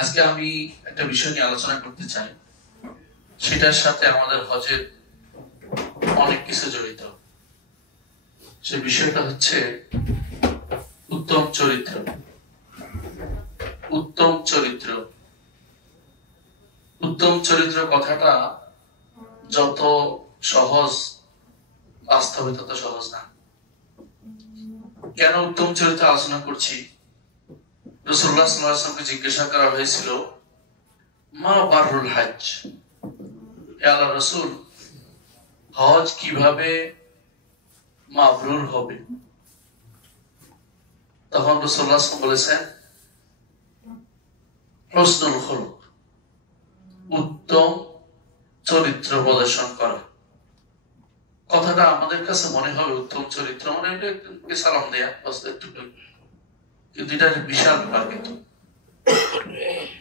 আজকে আমি একটা বিষয় নিয়ে আলোচনা করতে চাই, সেটার সাথে আমাদের হজের অনেক কিছু জড়িত। সে বিষয়টা হচ্ছে উত্তম চরিত্র। উত্তম চরিত্র, উত্তম চরিত্র কথাটা যত সহজ, বাস্তবে তত সহজ না। কেন উত্তম চরিত্র আলোচনা করছি? রাসূলুল্লাহ সাল্লাল্লাহু আলাইহি ওয়াসাল্লামকে জিজ্ঞাসা করা হয়েছিল, মা বাররুল হজ, হে আল্লাহর রাসূল, হজ কিভাবে মাবরুর হবে? তখন রাসূলুল্লাহ সাল্লাল্লাহু আলাইহি ওয়াসাল্লাম বলেছেন, হুসনুল খুলুক, উত্তম চরিত্র প্রদর্শন করা। কথাটা আমাদের কাছে মনে হবে উত্তম চরিত্র মানে এটা সালাম দেয়া, কিন্তু এটা বিশাল ব্যাপার। কিন্তু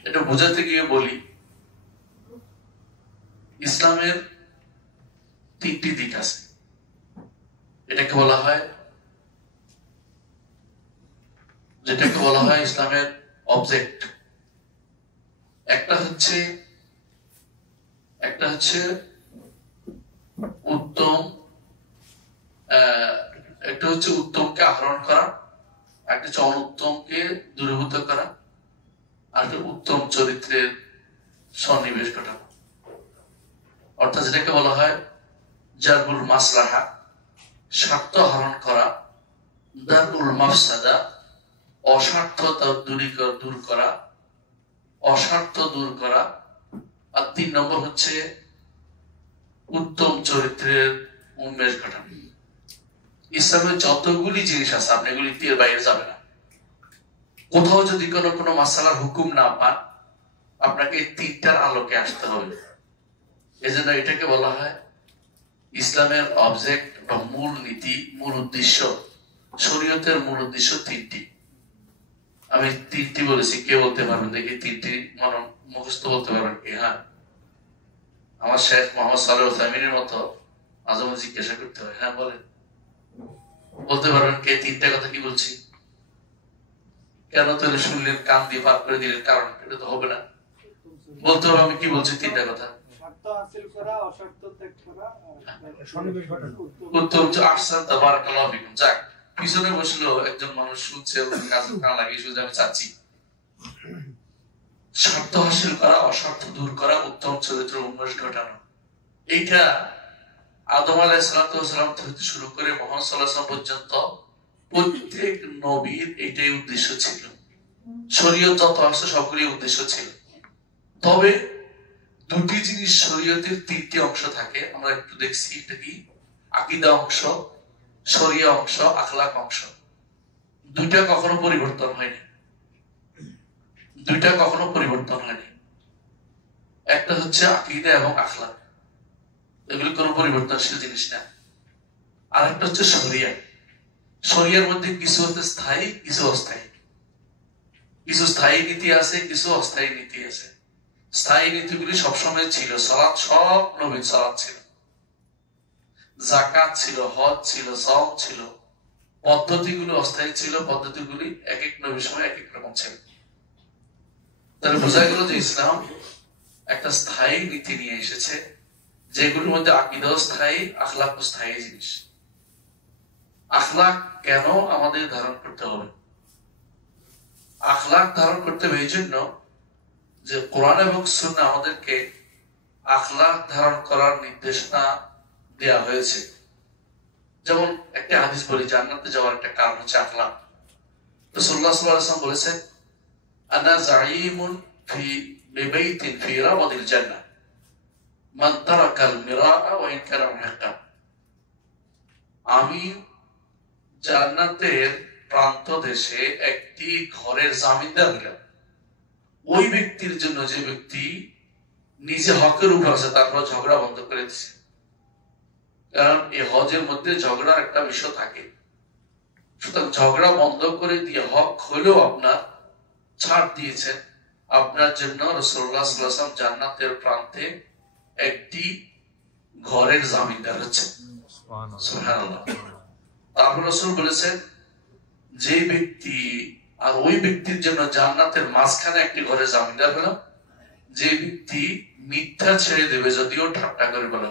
এটা বোঝাতে গিয়ে বলি, ইসলামের তিনটি দিক আছে। যেটাকে বলা হয় ইসলামের অবজেক্ট। একটা হচ্ছে উত্তম, একটা হচ্ছে উত্তমকে আহরণ করা, একটা হচ্ছে অনুত্তমকে দূরীভূত করা, আর একটা উত্তম চরিত্রের সন্নিবেশ ঘটানো। অর্থাৎ যেটাকে বলা হয় জারবুল মাসলাহা, স্বার্থ হরণ করা, দারুল মাফসাদা, অস্বার্থতা দূর করা, অস্বার্থ দূর করা, আর 3 নম্বর হচ্ছে উত্তম চরিত্রের উন্মেষ ঘটানো। ইসলামের যতগুলি জিনিস আছে আপনি এগুলি এর বাইরে যাবে না। কোথাও যদি কোনো মাসালার হুকুম না পান, আপনাকে এই 3টার আলোকে আসতে হবে। এজন্য এটাকে বলা হয় ইসলামের অবজেক্ট বা মূল নীতি, মূল উদ্দেশ্য। শরীয়তের মূল উদ্দেশ্য 3টি। আমি 3টি বলেছি, কে বলতে পারবেন দেখি 3টি মুখস্থ বলতে পারবেন কি? হ্যাঁ, আমার শেখ মোহাম্মদ সালেহ উসাইমিনের মতো মাঝে মাঝে জিজ্ঞাসা করতে হয়। হ্যাঁ বলেন, বলতে পারবেন কে 3টা কথা কি বলছি? কেন তাহলে শুনলেন, কান দিয়ে পার করে দিলেন? কারণ এটা তো হবে না। বলতে হবে আমি কি বলছি 3টা কথা। উত্তম আহসান তাবারাকাল্লাহু ফিকুম। যাক, পিছনে বসলো একজন মানুষ শুনছে, কান লাগিয়ে শুনছে, আমি চাচ্ছি স্বার্থ হাসিল করা, অস্বার্থ দূর করা, উত্তম চরিত্র উন্মেষ ঘটানো। এইটা আদম আলাইহিস সালাম থেকে শুরু করে মুহাম্মদ সাল্লাল্লাহু আলাইহি ওয়াসাল্লাম পর্যন্ত প্রত্যেক নবীর এটাই উদ্দেশ্য ছিল। শরীয়ত যত আসছে সবগুলি উদ্দেশ্য ছিল। তবে দুটি জিনিস শরীয়তের 3টি অংশ থাকে, আমরা একটু দেখছি। এটা কি? আকীদা অংশ, শরিয়া অংশ, আখলাক অংশ। দুইটা কখনো পরিবর্তন হয়নি। একটা হচ্ছে আকীদা এবং আখলাক, এগুলি কোনো পরিবর্তনশীল জিনিস না। আর একটা হচ্ছে শরিয়া। শরিয়ার মধ্যে কিছু হচ্ছে স্থায়ী, কিছু অস্থায়ী। কিছু স্থায়ী নীতি আছে, কিছু অস্থায়ী নীতি আছে। স্থায়ী নীতিগুলি সবসময় ছিল। সালাত, সব নবীর সালাত ছিল, যাকাত ছিল, হজ ছিল, সাওম ছিল। পদ্ধতিগুলো অস্থায়ী ছিল, পদ্ধতিগুলি এক এক নবীর সময় এক এক রকম ছিল। তাহলে বোঝা গেল যে ইসলাম একটা স্থায়ী নীতি নিয়ে এসেছে, যেগুলোর মধ্যে আকীদা স্থায়ী, আখলাক স্থায়ী জিনিস। আখলাক কেন আমাদের ধারণ করতে হবে? আখলাক ধারণ করতে হবে এই জন্য যে কোরআন এবং সুন্নাহ আমাদেরকে আখলাক ধারণ করার নির্দেশনা দেয়া হয়েছে। যেমন একটা হাদিস বলি, জান্নাতে যাওয়ার একটা কারণ হচ্ছে আখলাক। রাসূলুল্লাহ সাল্লাল্লাহু আলাইহি ওয়াসাল্লাম বলেছেন, আনা যাঈমুন ফি বাইতিন ফি রাবাদিল জান্নাহ মান তারাকাল মিরাআ ওয়া ইন কানা মুহিক্কা। আমি জান্নাতের প্রান্ত দেশে একটি ঘরের জামিনদার হলাম ওই ব্যক্তির জন্য যে ব্যক্তি নিজে হকের উপর আছে, তারপর ঝগড়া বন্ধ করে দিচ্ছে। কারণ এই হজের মধ্যে ঝগড়ার একটা বিষয় থাকে। সুতরাং ঝগড়া বন্ধ করে দিয়ে হক হলেও আপনার ছাড় দিয়েছেন, আপনার জন্য রাসূলুল্লাহ সাল্লাল্লাহু আলাইহি ওয়াসাল্লাম জান্নাতের প্রান্তে একটি ঘরের জামিনদার হচ্ছে। সুবহানাল্লাহ। তারপর রাসূল বলেছেন, যে ব্যক্তি আর ওই ব্যক্তির জন্য জান্নাতের মাঝখানে একটি ঘরে জামিনদার হলো, যে ব্যক্তি মিথ্যা ছেড়ে দেবে, যদিও ঠাট্টা করে বলে।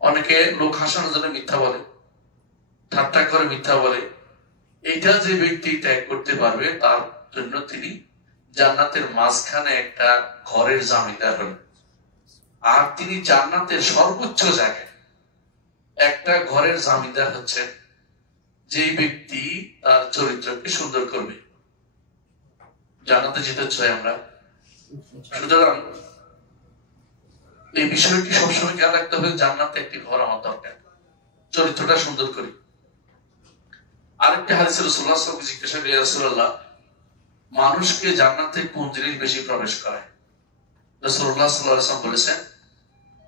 অনেকে লোক হাসানোর জন্য মিথ্যা বলে, ঠাট্টা করে মিথ্যা বলে। এইটা যে ব্যক্তি ত্যাগ করতে পারবে, তার জন্য তিনি জান্নাতের মাঝখানে একটা ঘরের জামিনদার হলেন। আর তিনি জান্নাতের সর্বোচ্চ জায়গায় একটা ঘরের জামিনদার হচ্ছেন, যে ব্যক্তি তার চরিত্রকে সুন্দর করবে। জান্নাতে যেতে চাই আমরা, সুতরাং এই বিষয়টি সবসময় খেয়াল রাখতে হবে। জান্নাতে একটি ঘর আমার দরকার, চরিত্রটা সুন্দর করি। আরেকটি হাদিসে রাসূলুল্লাহ সাল্লাল্লাহু আলাইহি ওয়াসাল্লাম জিজ্ঞাসা করেন, ইয়া রাসূলুল্লাহ, মানুষকে জান্নাতে কোন জিনিস বেশি প্রবেশ করায়? রাসূলুল্লাহ সাল্লাল্লাহু আলাইহি ওয়াসাল্লাম বলেছেন,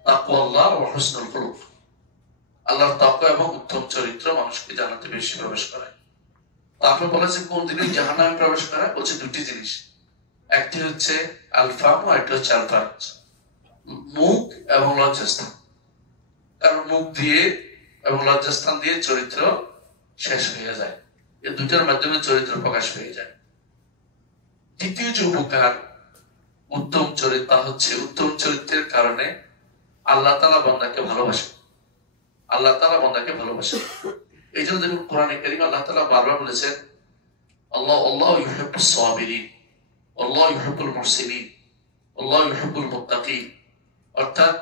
তাকওয়াল্লাহ ওয়া হুসনুল খুলুক। আল্লাহর তাকওয়া এবং উত্তম চরিত্র মানুষকে জান্নাতে বেশি প্রবেশ করায়। তারপর বলেছে কোন জিনিস জাহান্নামে প্রবেশ করায়? বলছে দুটি জিনিস, একটি হচ্ছে আল-ফাম, আর একটি হচ্ছে আল-ফারজ, মুখ এবং লজ্জাস্থান। কারণ মুখ দিয়ে এবং লজ্জাস্থান দিয়ে চরিত্র শেষ হয়ে যায়, এই দুটার মাধ্যমে চরিত্র প্রকাশ পেয়ে যায়। দ্বিতীয় যে উপকার উত্তম চরিত্র, হচ্ছে উত্তম চরিত্রের কারণে আল্লাহ তাআলা বান্দাকে ভালোবাসে। আল্লাহ তাআলা বান্দাকে ভালোবাসে। এই জন্য দেখুন কোরআনে কারীমে আল্লাহ তাআলা বারবার বলেছেন, আল্লাহ ইউহিব্বুস সাবিরিন, আল্লাহ ইউহিব্বুল মুহসিনিন, আল্লাহ ইউহিব্বুল মুত্তাকিন। অর্থাৎ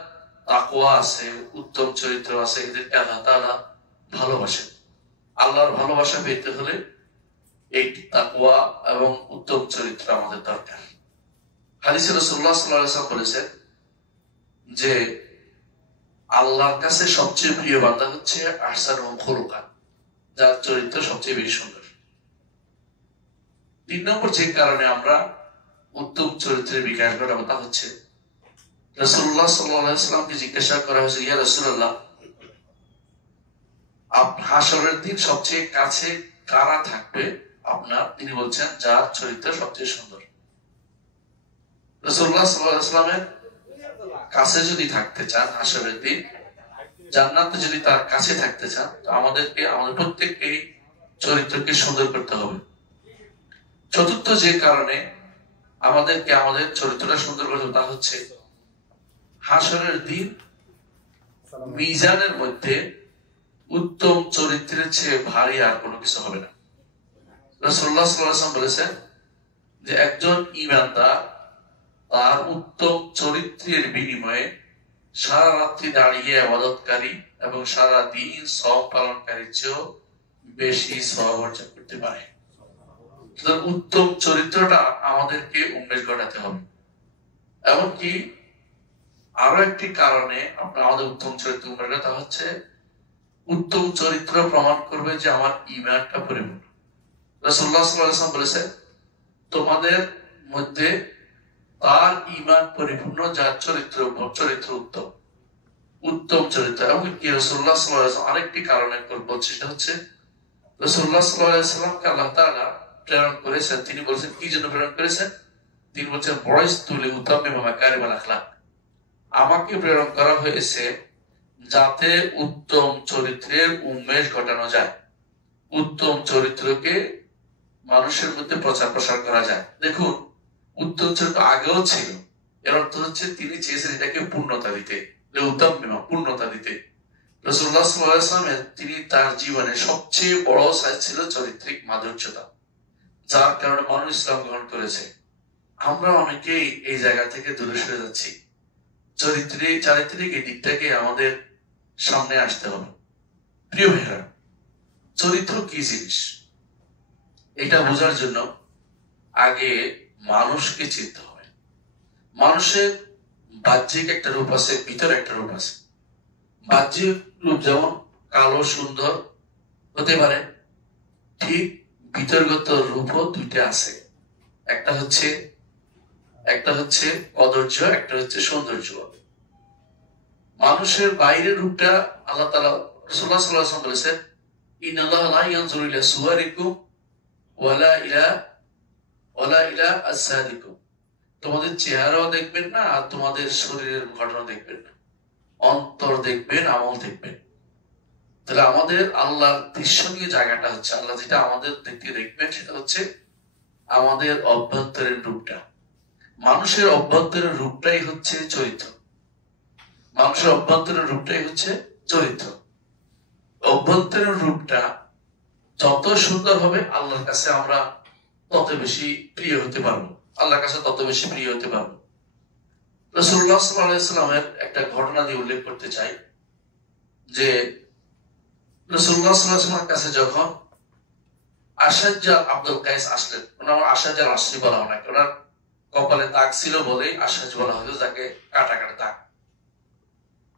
তাকওয়া আছে, উত্তম চরিত্র আছে, এদেরকে আল্লাহ তাআলা ভালোবাসেন। আল্লাহর ভালোবাসা পেতে হলে এই তাকওয়া এবং উত্তম চরিত্র আমাদের দরকার। হাদিসে রাসূলুল্লাহ সাল্লাল্লাহু আলাইহি ওয়াসাল্লাম বলেছেন যে আল্লাহর কাছে সবচেয়ে প্রিয় বান্দা হচ্ছে আহসানুহুম খুলুকান, যার চরিত্র সবচেয়ে বেশি সুন্দর। ৩ নম্বর যে কারণে আমরা উত্তম চরিত্রের বিকাশ ঘটাবো, তা হচ্ছে রাসূলুল্লাহ সাল্লাল্লাহু আলাইহি ওয়াসাল্লামকে জিজ্ঞাসা করা হয়েছে, ইয়া রাসূলুল্লাহ, হাশরের দিন সবচেয়ে কাছে কারা থাকবে আপনার? তিনি বলছেন, যার চরিত্র সবচেয়ে সুন্দর। রাসূলুল্লাহ সাল্লাল্লাহু আলাইহি ওয়াসাল্লামের কাছে যদি থাকতে চান হাশরের দিন, জান্নাতে যদি তার কাছে থাকতে চান, তো আমাদের প্রত্যেককে চরিত্রকে সুন্দর করতে হবে। চতুর্থ যে কারণে আমাদেরকে আমাদের চরিত্রটা সুন্দর করতে হবে, তা হচ্ছে হাশরের দিন মিজানের মধ্যে উত্তম চরিত্রের চেয়ে ভারী আর কোনো কিছু হবে না। রাসূলুল্লাহ সাল্লাল্লাহু আলাইহি ওয়াসাল্লাম বলেছেন যে একজন ঈমানদার তার উত্তম চরিত্রের বিনিময়ে সারা রাত্রি দাঁড়িয়ে ইবাদতকারী এবং সারা দিন সওম পালনকারীর চেয়েও বেশি সওয়াব অর্জন করতে পারে। উত্তম চরিত্রটা আমাদেরকে উন্মেষ ঘটাতে হবে। এমনকি আরো একটি কারণে আমাদের উত্তম চরিত্র উন্মেষ, তা হচ্ছে উত্তম চরিত্র প্রমাণ করবে যে আমার ঈমানটা পরিপূর্ণ। রাসূলুল্লাহ সাল্লাল্লাহু আলাইহি ওয়াসাল্লাম বলেছেন, তোমাদের মধ্যে তার ঈমান পরিপূর্ণ যার চরিত্র উত্তম। উত্তম চরিত্র এমনকি রাসূলুল্লাহ সাল্লাল্লাহু আলাইহি ওয়াসাল্লাম আরেকটি কারণে বলছে, সেটা হচ্ছে রাসূলুল্লাহ সাল্লাল্লাহু আলাইহি ওয়াসাল্লামকে আল্লাহ তাআলা প্রেরণ করেছেন। তিনি বলেছেন কি জন্য প্রেরণ করেছেন? তিনি বলছেন, বুইসতু লিউতাম্মিমা মাকারিমাল আখলাক, আমাকে প্রেরণ করা হয়েছে যাতে উত্তম চরিত্রের উন্মেষ ঘটানো যায়, উত্তম চরিত্রকে মানুষের মধ্যে প্রচার প্রসার করা যায়। দেখুন, উত্তম চরিত্র আগেও ছিল, এর অর্থ হচ্ছে তিনি চেয়েছেন এটাকে পূর্ণতা দিতে, পূর্ণতা দিতে। রাসূলুল্লাহ সাল্লাল্লাহু আলাইহি ওয়াসাল্লাম তিনি তার জীবনে সবচেয়ে বড় সাইজ ছিল চারিত্রিক মাধুর্যতা, যার কারণে মানুষ ইসলাম গ্রহণ করেছে। আমরা অনেকেই এই জায়গা থেকে দূরে সরে যাচ্ছি। চারিত্রিক এই দিকটাকে আমাদের সামনে আসতে হবে। প্রিয় ভাইরা, চরিত্র কি জিনিস এটা বোঝার জন্য আগে মানুষকে চিনতে হবে। মানুষের বাহ্যিক একটা রূপ আছে, ভিতরে একটা রূপ আছে। বাহ্যিক রূপ যেমন কালো সুন্দর হতে পারে, ঠিক ভিতরগত রূপও দুইটা আছে। একটা হচ্ছে কদর্য, একটা হচ্ছে সৌন্দর্য। মানুষের বাইরের রূপটা আল্লাহ তাআলা, রাসূলুল্লাহ সাল্লাল্লাহু আলাইহি ওয়াসাল্লাম বলেছেন, ইন্নাল্লাহা লা ইয়ানজুরু ইলা সুওয়ারিকুম ওয়ালা ইলা আজসাদিকুম, তোমাদের চেহারাও দেখবেন না আর তোমাদের শরীরের গঠন দেখবেন না, অন্তর দেখবেন, আমল দেখবেন। তাহলে আমাদের আল্লাহর দৃশ্যনীয় জায়গাটা হচ্ছে, আল্লাহ যেটা আমাদের দেখবেন সেটা হচ্ছে আমাদের অভ্যন্তরের রূপটা। মানুষের অভ্যন্তরের রূপটাই হচ্ছে চরিত্র। মানুষের অভ্যন্তরের রূপটাই হচ্ছে চরিত্র। অভ্যন্তরের রূপটা যত সুন্দর হবে আল্লাহর কাছে আমরা তত বেশি প্রিয় হতে পারবো, আল্লাহর কাছে তত বেশি প্রিয় হতে পারবো। রাসূলুল্লাহ সাল্লাল্লাহু আলাইহি ওয়াসাল্লামের একটা ঘটনা দিয়ে উল্লেখ করতে চাই যে রাসূলুল্লাহ সাল্লাল্লাহু আলাইহি ওয়াসাল্লামের কাছে যখন আশাজ্জাল আব্দুল কাইস আসলেন, ওনার আশাজ্জাল আসরি বলা হয় না, ওনার কপালে দাগ ছিল বলেই আশাজ বলা হতো, যাকে কাটা কাটা দাগ।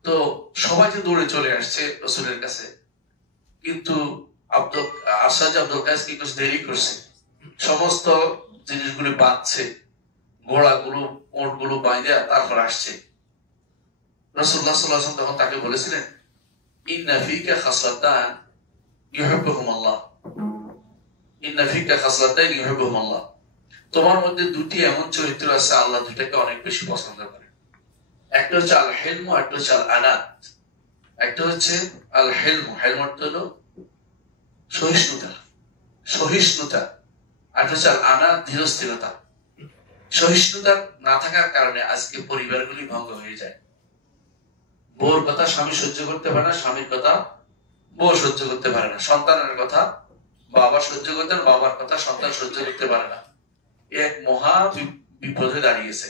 তো সবাই তো দৌড়ে চলে আসছে রাসূলের কাছে, কিন্তু আশাজ আব্দুল কাইস কি করছে, দেরি করছে। সমস্ত জিনিসগুলি বাঁধছে, ঘোড়াগুলো ওঁটগুলো বাইরে তারপর আসছে। রাসূলুল্লাহ সাল্লাল্লাহু আলাইহি ওয়াসাল্লাম তখন তাকে বলেছিলেন, ইন্না ফীকা খাসলাতান ইউহিব্বুহুমুল্লাহ, ইন্না ফীকা খাসলাতান ইউহিব্বুহুমুল্লাহ, তোমার মধ্যে দুটি এমন চরিত্র আছে আল্লাহ দুটাকে অনেক বেশি পছন্দ করে। একটা হচ্ছে আল হিলম, একটা হচ্ছে আল আনাত। একটা হচ্ছে আল হিলম, হিলম অর্থ হলো সহিষ্ণুতা, সহিষ্ণুতা। আর হচ্ছে আল আনাত, ধীরস্থিরতা। সহিষ্ণুতা না থাকার কারণে আজকে পরিবারগুলি ভঙ্গ হয়ে যায়। বউর কথা স্বামী সহ্য করতে পারে না, স্বামীর কথা বউ সহ্য করতে পারে না, সন্তানের কথা বাবা সহ্য করতে না, বাবার কথা সন্তান সহ্য করতে পারে না। এক মহা বিপদে দাঁড়িয়েছে।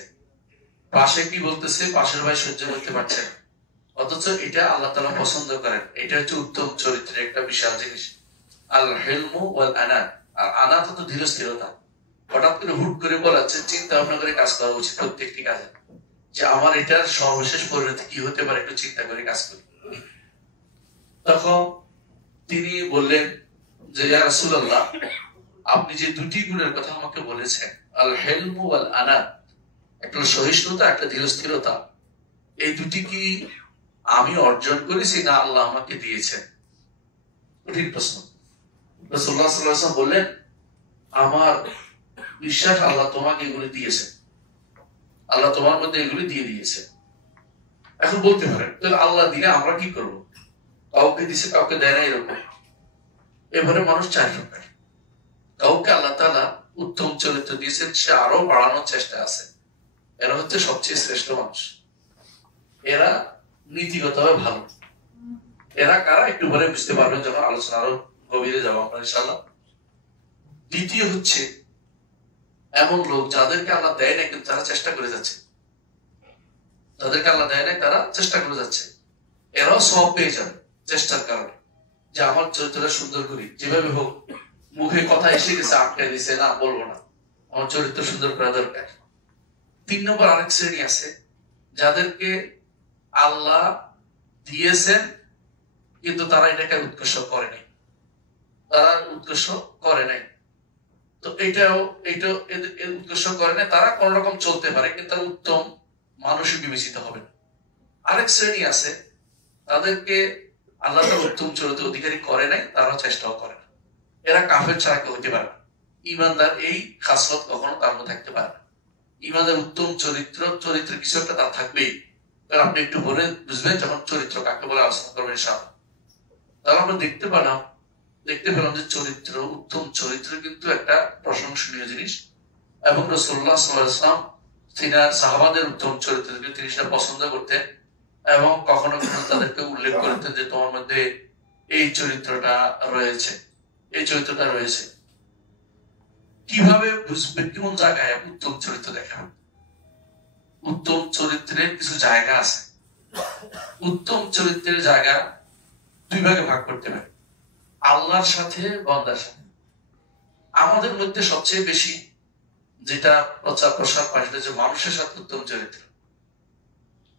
পাশে কি বলতেছে, পাশের ভাই সহ্য করতে পারছে না, অথচ এটা আল্লাহ তাআলা পছন্দ করেন। এটা হচ্ছে উত্তম চরিত্রের একটা বিশাল জিনিস, আল হিলমু ওয়াল আনাত। আর আনাত তো ধীরস্থিরতা। হঠাৎ করে হুট করে বলাচ্ছে, চিন্তা ভাবনা করে কাজ করা উচিত প্রত্যেকটি কাজে, যে আমার এটার সর্বশেষ পরিণতি কি হতে পারে, একটু চিন্তা করে কাজ করি। তখন তিনি বললেন যে ইয়া রাসূলুল্লাহ, আপনি যে দুটি গুণের কথা আমাকে বলেছেন, আল হিলমু ওয়াল আনাত, একটা সহিষ্ণুতা, একটা ধীরস্থিরতা, এই দুটি কি আমি অর্জন করেছি না আল্লাহ আমাকে দিয়েছেন? কঠিন প্রশ্ন। রাসূলুল্লাহ সাল্লাল্লাহু আলাইহি ওয়াসাল্লাম বললেন, আমার বিশ্বাস আল্লাহ তোমাকে এগুলি দিয়েছেন, আল্লাহ তোমার মধ্যে এগুলি দিয়ে দিয়েছে। এখন বলতে পারেন, তাহলে আল্লাহ দিলে আমরা কি করব? কাউকে দিছে কাউকে দেয় না, এরকম। এবারে মানুষ চার প্রকার। কাউকে আল্লাহ তাআলা উত্তম চরিত্র দিয়েছেন, সে আরো বাড়ানোর চেষ্টা আছে। এরা হচ্ছে সবচেয়ে শ্রেষ্ঠ মানুষ, এরা নীতিগতভাবে ভালো। এরা কারা একটু পরে বুঝতে পারবেন যখন আলোচনা আরো গভীরে যাবো আমরা ইনশাআল্লাহ। দ্বিতীয় হচ্ছে এমন লোক যাদেরকে আল্লাহ দেয় না কিন্তু তারা চেষ্টা করে যাচ্ছে, তাদেরকে আল্লাহ দেয় না তারা চেষ্টা করে যাচ্ছে। এরাও সব পেয়ে যাবে চেষ্টার কারণে, যে আমার চরিত্রটা সুন্দর করি, যেভাবে হোক। মুখে কথা এসে গেছে, আটকায় দিছে, না বলবো না, আমার চরিত্র সুন্দর করা দরকার। 3 নম্বর আরেক শ্রেণী আছে, যাদেরকে আল্লাহ দিয়েছেন কিন্তু তারা এটাকে উৎকর্ষ করে নাই, তারা উৎকর্ষ করে নাই। তো এইটা উৎকর্ষ করে নাই, তারা কোন রকম চলতে পারে কিন্তু তারা উত্তম মানুষই বিবেচিত হবে না। আরেক শ্রেণী আছে, তাদেরকে আল্লাহ তাআলা উত্তম চরিত্র অধিকারী করে নাই, তারা চেষ্টাও করে না। এরা কাফের ছাড়া কেউ হইতে পারে না। ঈমানদার এই খাসলত কখনো তার মধ্যে থাকতে পারে না। ঈমানদার উত্তম চরিত্র কিছু একটা তার থাকবেই। কারণ আপনি একটু বলে বুঝবেন যখন চরিত্র কাকে বলে আলোচনা করবেন ইনশাআল্লাহ। তাহলে আমরা দেখতে পেলাম যে চরিত্র, উত্তম চরিত্র কিন্তু একটা প্রশংসনীয় জিনিস। এবং রাসূলুল্লাহ সাল্লাল্লাহু আলাইহি ওয়াসাল্লাম তিনার সাহাবাদের উত্তম চরিত্রকে তিনি সেটা পছন্দ করতেন এবং কখনো কখনো তাদেরকে উল্লেখ করতেন যে তোমার মধ্যে এই চরিত্রটা রয়েছে, এই চরিত্রটা রয়েছে। কিভাবে বুঝবে কোন জায়গায় উত্তম চরিত্র দেখাবে? উত্তম চরিত্রের কিছু জায়গা আছে। উত্তম চরিত্রের জায়গা 2 ভাগে ভাগ করতে পারে, আল্লাহর সাথে বান্দার সাথে। আমাদের মধ্যে সবচেয়ে বেশি যেটা প্রচার প্রসার পায় সেটা যে মানুষের সাথে উত্তম চরিত্র,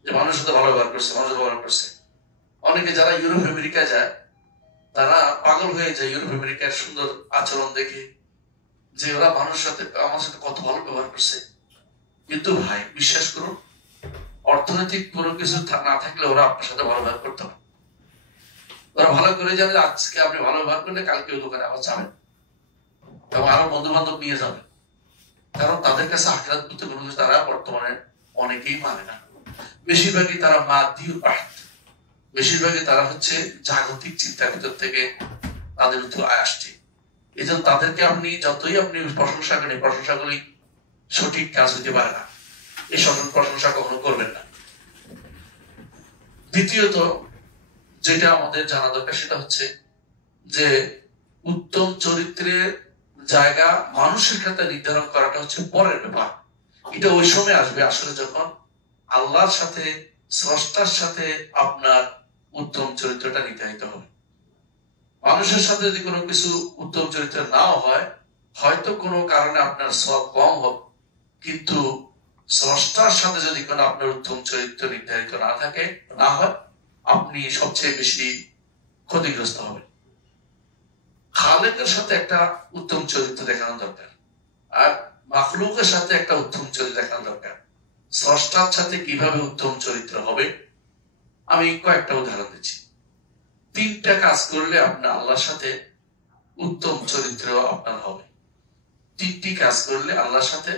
যে মানুষের সাথে ভালো ব্যবহার করছে, মানুষের ব্যবহার করছে। অনেকে যারা ইউরোপ আমেরিকা যায় তারা পাগল হয়ে যায় ইউরোপ আমেরিকার সুন্দর আচরণ দেখে, যে ওরা মানুষের সাথে আমার সাথে কত ভালো ব্যবহার করছে। কিন্তু ভাই বিশ্বাস করুন, অর্থনৈতিক কোনো কিছু না থাকলে ওরা আপনার সাথে ভালো ব্যবহার করতে হবে। ওরা ভালো করে যাবে, আজকে আপনি ভালো ব্যবহার করলে কালকে ওই দোকানে আবার যাবেন এবং আরো বন্ধু বান্ধব নিয়ে যাবেন। কারণ তাদের কাছে আখিরাত বলতে কোনো কিছু তারা বর্তমানে অনেকেই মানে না। বেশিরভাগই তারা মাদিউ পাঠ, বেশিরভাগই তারা হচ্ছে জাগতিক চিন্তার ভিতর থেকে তাদের উত্তর আসছে। এই জন্য তাদেরকে আপনি যতই আপনি প্রশংসা করেন, প্রশংসাগুলি সঠিক কাজ হইতে পারে না। এই সকল প্রশংসা কখনো করবেন না। দ্বিতীয়ত যেটা আমাদের জানা দরকার সেটা হচ্ছে যে উত্তম চরিত্রের জায়গা মানুষের ক্ষেত্রে নির্ধারণ করাটা হচ্ছে পরের ব্যাপার। এটা ওই সময় আসবে আসলে যখন আল্লাহর সাথে, স্রষ্টার সাথে আপনার উত্তম চরিত্রটা নির্ধারিত হবে। মানুষের সাথে যদি কোনো কিছু উত্তম চরিত্র নাও হয়, হয়তো কোনো কারণে আপনার সব কম হোক, কিন্তু স্রষ্টার সাথে যদি কোনো আপনার উত্তম চরিত্র নির্ধারিত না থাকে, না হয়, আপনি সবচেয়ে বেশি ক্ষতিগ্রস্ত হবেন। খালেকের সাথে একটা উত্তম চরিত্র দেখানো দরকার, আর মাখলুকের সাথে একটা উত্তম চরিত্র দেখানো দরকার। স্রষ্টার সাথে কিভাবে উত্তম চরিত্র হবে, আমি কয়েকটা উদাহরণ দিচ্ছি। 3টা কাজ করলে আপনার আল্লাহর সাথে উত্তম চরিত্র আপনার হবে। 3টি কাজ করলে আল্লাহর সাথে,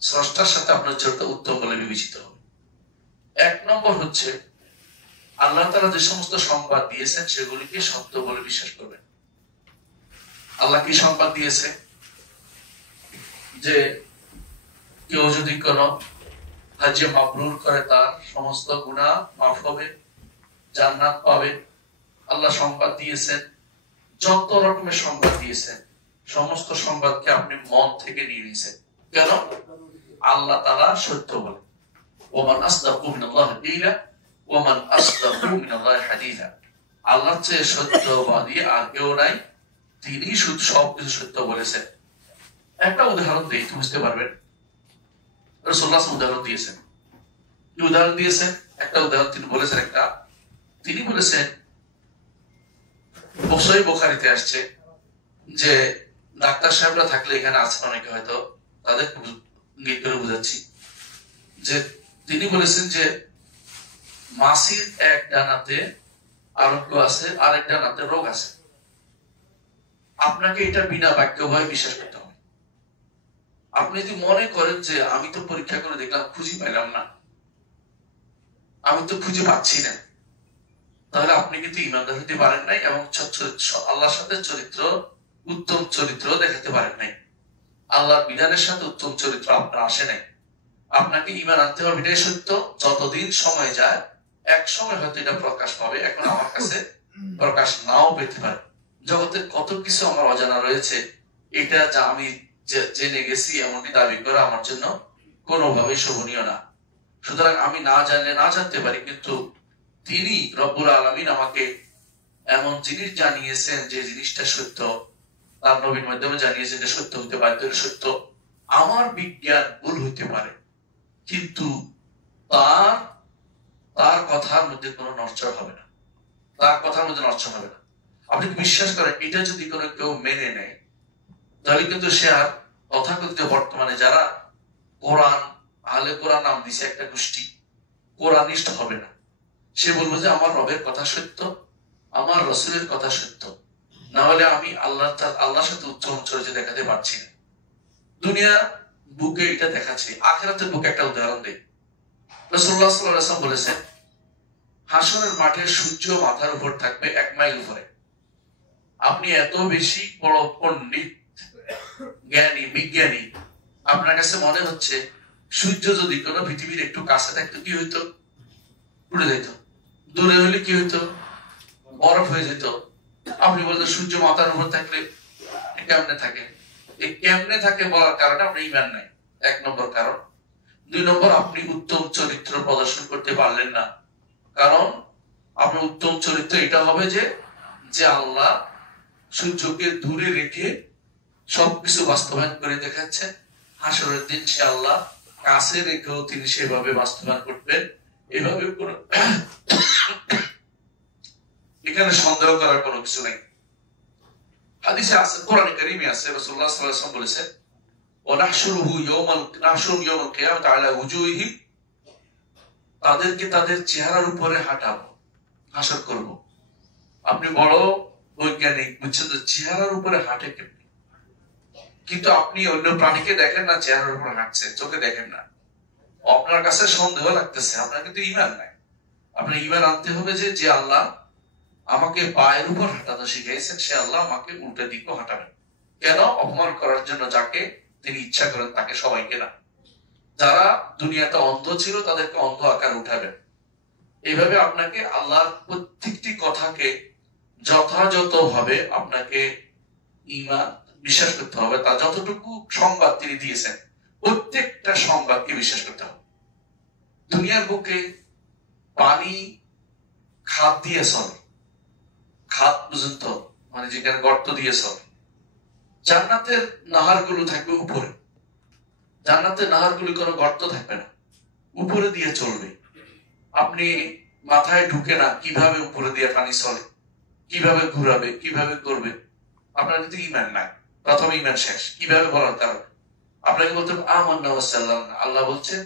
স্রষ্টার সাথে আপনার চরিত্র উত্তম বলে বিবেচিত হবে। 1 নম্বর হচ্ছে আল্লাহ তাআলা যে সমস্ত সংবাদ দিয়েছেন সেগুলিকে সত্য বলে বিশ্বাস করবেন। আল্লাহ কি সংবাদ দিয়েছে? যে কেউ যদি কোনো হজ্জে মাবরুর করে তার সমস্ত গুনাহ মাফ হবে, জান্নাত পাবে। আল্লাহ সংবাদ দিয়েছেন, যত রকমের সংবাদ দিয়েছেন, সমস্ত সংবাদকে আপনি মন থেকে নিয়ে নিয়েছেন। কেন? আল্লাহ তাআলা সত্য বলে। ওমান আসদাকু মিনাল্লাহি কিলা ওমান আসদাকু মিনাল্লাহি হাদিসা। আল্লাহর চেয়ে সত্যবাদী আর কেউ নাই, তিনি শুধু সবকিছু সত্য বলেছেন। একটা উদাহরণ দিই, বুঝতে পারবেন। রাসূলুল্লাহ উদাহরণ দিয়েছেন। কি উদাহরণ দিয়েছেন? একটা উদাহরণ তিনি বলেছেন। তিনি বলেছেন, সহিহ বুখারীতে আসছে যে ডাক্তার সাহেবরা থাকলে এখানে আছেন অনেকে, হয়তো তাদের ইঙ্গিত করে বুঝাচ্ছি যে তিনি বলেছেন যে মাছির এক ডানাতে আরোগ্য আছে, আরেক ডানাতে রোগ আছে। আপনাকে এটা বিনা বাক্যভাবে বিশ্বাস করতে হবে। আপনি যদি মনে করেন যে আমি তো পরীক্ষা করে দেখলাম, খুঁজে পাইলাম না, আমি তো খুঁজে পাচ্ছি না, তাহলে আপনি কিন্তু ঈমানদার হতে পারেন নাই এবং আল্লাহর সাথে চরিত্র, উত্তম চরিত্র দেখাতে পারেন নাই। আল্লাহর বিধানের সাথে উত্তম চরিত্র আপনার আসে নাই। আপনাকে ঈমান আনতে হবে, এটাই সত্য। যতদিন সময় যায়, এক সময় হয়তো এটা প্রকাশ পাবে। এখন আমার কাছে প্রকাশ নাও পেতে পারে। জগতের কত কিছু আমার অজানা রয়েছে, এটা যা আমি জেনে গেছি এমনটি দাবি করা আমার জন্য কোনোভাবেই শোভনীয় না। সুতরাং আমি না জানলে না জানতে পারি, কিন্তু তিনি রব্বুল আলামিন আমাকে এমন জিনিস জানিয়েছেন যে জিনিসটা সত্য, তার নবীর মাধ্যমে জানিয়েছেন যে সত্য হতে বাধ্য, সত্য। আমার বিজ্ঞান ভুল হইতে পারে, কিন্তু তার কথার মধ্যে কোনো নড়চড় হবে না, তার কথার মধ্যে নড়চড় হবে না। আপনি বিশ্বাস করেন, এটা যদি কোনো কেউ মেনে নেয়, তাহলে কিন্তু সে আর তথাকথিত বর্তমানে যারা কোরআন, আহলে কোরআন নাম দিছে একটা গোষ্ঠী, কোরআনিস্ট হবে না। সে বলবো যে আমার রবের কথা সত্য, আমার রাসূলের কথা সত্য, না হলে আমি আল্লাহর সাথে উত্তম চরিত্র দেখাতে পারছি না। দুনিয়া বুকে এটা দেখাচ্ছে, আখিরাতের বুকে একটা উদাহরণ দেই। রাসূলুল্লাহ সাল্লাল্লাহু আলাইহি ওয়াসাল্লাম বলেছেন, হাসরের মাঠে সূর্য মাথার উপর থাকবে 1 মাইল উপরে। আপনি এত বেশি বড় পণ্ডিত, জ্ঞানী, বিজ্ঞানী, আপনার কাছে মনে হচ্ছে সূর্য যদি কোনো পৃথিবীর একটু কাছে থাকতো কি হইতো? উড়ে যেত। দূরে হলে কি হইতো? বরফ হয়ে যেত। আপনি বলতেন সূর্য মাথার উপর থাকলে কেমনে থাকে? এই কেমনে থাকে বলার কারণে আপনি ঈমান নাই, 1 নম্বর কারণ। 2 নম্বর, আপনি উত্তম চরিত্র প্রদর্শন করতে পারলেন না। কারণ আপনার উত্তম চরিত্র এটা হবে যে আল্লাহ সূর্যকে দূরে রেখে সবকিছু বাস্তবায়ন করে দেখাচ্ছেন। হাসরের দিন সে আল্লাহ কাছে রেখেও তিনি সেভাবে বাস্তবায়ন করবেন। এভাবে কোন এখানে সন্দেহ করার কোনো কিছু নেই। হাদিসে আছে, কোরআনে কারীমে আছে, রাসূলুল্লাহ সাল্লাল্লাহু আলাইহি ওয়াসাল্লাম বলেছেন, ওয়া নাহশুরুহু ইয়াওমাল কিয়ামাতি আলা উজুহি, তাদেরকে তাদের চেহারার উপরে হাঁটাবো, হাসর করব। আপনি বড় বৈজ্ঞানিক, বুঝছেন তো চেহারার উপরে হাঁটে কেমনি, কিন্তু আপনি অন্য প্রাণীকে দেখেন না চেহারার উপরে হাঁটছে, চোখে দেখেন না। আপনার কাছে সন্দেহ লাগতেছে, আপনার কিন্তু ঈমান নাই। আপনার ঈমান আনতে হবে যে আল্লাহ আমাকে পায়ের উপর হাঁটাতে শিখিয়েছেন, সে আল্লাহ আমাকে উল্টা দিকেও হাঁটাবেন। কেন? অপমান করার জন্য যাকে তিনি ইচ্ছা করেন তাকে সবাইকে না। যারা দুনিয়াতে অন্ধ ছিল তাদেরকে অন্ধ আকার উঠাবেন। এইভাবে আপনাকে আল্লাহর প্রত্যেকটি কথাকে যথাযথভাবে আপনাকে ঈমান বিশ্বাস করতে হবে। তা যতটুকু সংবাদ তিনি দিয়েছেন প্রত্যেকটা সংবাদকে বিশ্বাস করতে হবে। দুনিয়ার বুকে পানি খাদ দিয়ে চলে, খাদ পর্যন্ত, মানে যেখানে গর্ত দিয়ে চলে। জান্নাতের নাহারগুলো থাকবে উপরে, জান্নাতের নাহারগুলো কোনো গর্ত থাকবে না, উপরে দিয়ে চলবে। আপনি মাথায় ঢুকে না কিভাবে উপরে দিয়ে পানি চলে, কিভাবে ঘুরাবে, কিভাবে করবে। আপনার কিন্তু ঈমান নাই, প্রথম ঈমান শেষ। কিভাবে বলার কারণ আপনাকে বলতে আমান্না ওয়াসাল্লাম, আল্লাহ বলছেন,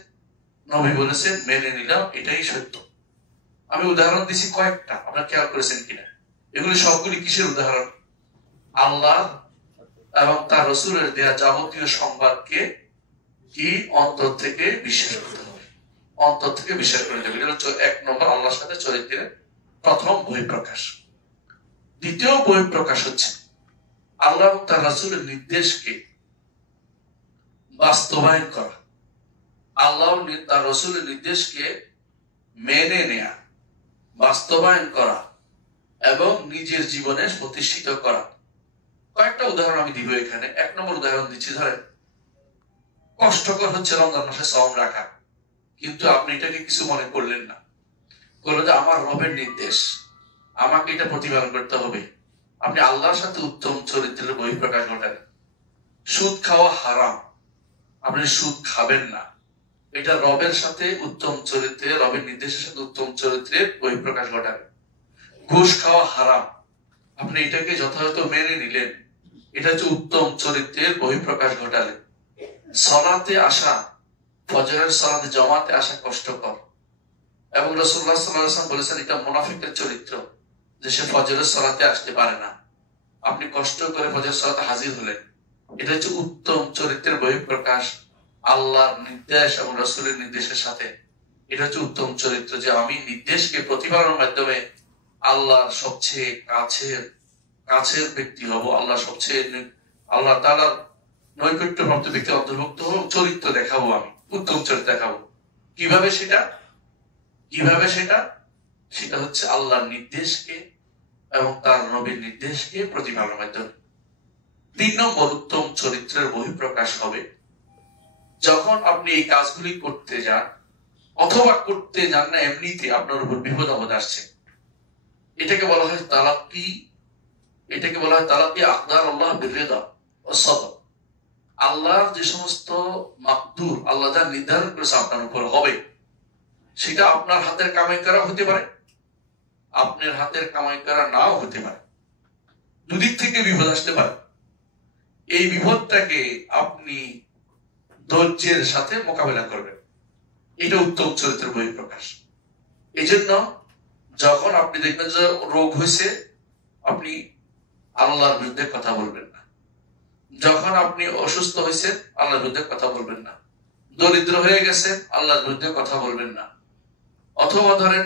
নবী বলেছেন, মেনে নিলাম, এটাই সত্য। আমি উদাহরণ দিছি কয়েকটা, আপনারা খেয়াল করেছেন কিনা? এগুলি সবগুলি কিসের উদাহরণ? আল্লাহ এবং তার রাসূলের দেয়া যাবতীয় সংবাদকে কি অন্তর থেকে বিশ্বাস করতে হবে, অন্তর থেকে বিশ্বাস করে দেবে। এটা হচ্ছে 1 নম্বর আল্লাহর সাথে চরিত্রের প্রথম বহিঃপ্রকাশ। দ্বিতীয় বহিঃপ্রকাশ হচ্ছে আল্লাহ এবং তার রাসূলের নির্দেশকে বাস্তবায়ন করা, আল্লাহ তার রাসূলের নির্দেশকে মেনে নেয়া, বাস্তবায়ন করা এবং নিজের জীবনে প্রতিষ্ঠিত করা। কয়েকটা উদাহরণ আমি দিব এখানে। 1 নম্বর উদাহরণ দিচ্ছি, ধরেন কষ্টকর হচ্ছে রমজান মাসে সাওম রাখা, কিন্তু আপনি এটাকে কিছু মনে করলেন না, বললো যে আমার রবের নির্দেশ, আমাকে এটা প্রতিপালন করতে হবে। আপনি আল্লাহর সাথে উত্তম চরিত্রের বহিঃপ্রকাশ ঘটালেন। সুদ খাওয়া হারাম, আপনি সুদ খাবেন না, এটা রবের সাথে উত্তম চরিত্রে, রবের নির্দেশের সাথে উত্তম চরিত্রের বহিঃপ্রকাশ ঘটাবেন। ঘুষ খাওয়া হারাম, আপনি এটাকে যথাযথ মেনে নিলেন, এটা হচ্ছে উত্তম চরিত্রের বহিঃপ্রকাশ ঘটালেন। সালাতে আসা, ফজরের সালাতে জামাতে আসা কষ্টকর, এবং রাসূলুল্লাহ সাল্লাল্লাহু আলাইহি ওয়াসাল্লাম বলেছেন এটা মুনাফিকের চরিত্র, যে সে ফজরের সালাতে আসতে পারে না। আপনি কষ্ট করে ফজরের সালাতে হাজির হলেন, এটা হচ্ছে উত্তম চরিত্রের বহিঃপ্রকাশ আল্লাহর নির্দেশ এবং রাসূলের নির্দেশের সাথে। এটা হচ্ছে উত্তম চরিত্র, যে আমি নির্দেশকে প্রতিপালনের মাধ্যমে আল্লাহর সবচেয়ে কাছের ব্যক্তি হব, আল্লাহ তাআলার নৈকট্যপ্রাপ্ত ব্যক্তি অন্তর্ভুক্ত হব, চরিত্র দেখাবো, আমি উত্তম চরিত্র দেখাবো। কিভাবে সেটা সেটা হচ্ছে আল্লাহর নির্দেশকে এবং তার নবীর নির্দেশকে প্রতিপালনের মাধ্যমে। 3 নম্বর উত্তম চরিত্রের বহিঃপ্রকাশ হবে যখন আপনি এই কাজগুলি করতে যান, অথবা করতে যান না, এমনিতে আপনার উপর বিপদ আপদ আসছে। এটাকে বলা হয় তালাক্কি, এটাকে বলা হয় তালাক্কি আকদার আল্লাহ বিররিদা ওয়াস সবর। আল্লাহর যে সমস্ত মাকদুর, আল্লাহ যা নির্ধারণ করেছে আপনার উপর হবে, সেটা আপনার হাতের কামাই করা হতে পারে, আপনার হাতের কামাই করা নাও হতে পারে। দুদিক থেকে বিপদ আসতে পারে। এই বিপদটাকে আপনি ধৈর্যের সাথে মোকাবেলা করবেন, এটা উত্তম চরিত্রের বহিঃপ্রকাশ। এই জন্য যখন আপনি দেখবেন যে রোগ হয়েছে, আপনি আল্লাহর বিরুদ্ধে কথা বলবেন না। যখন আপনি অসুস্থ হয়েছেন, আল্লাহর বিরুদ্ধে কথা বলবেন না। দরিদ্র হয়ে গেছেন, আল্লাহর বিরুদ্ধে কথা বলবেন না। অথবা ধরেন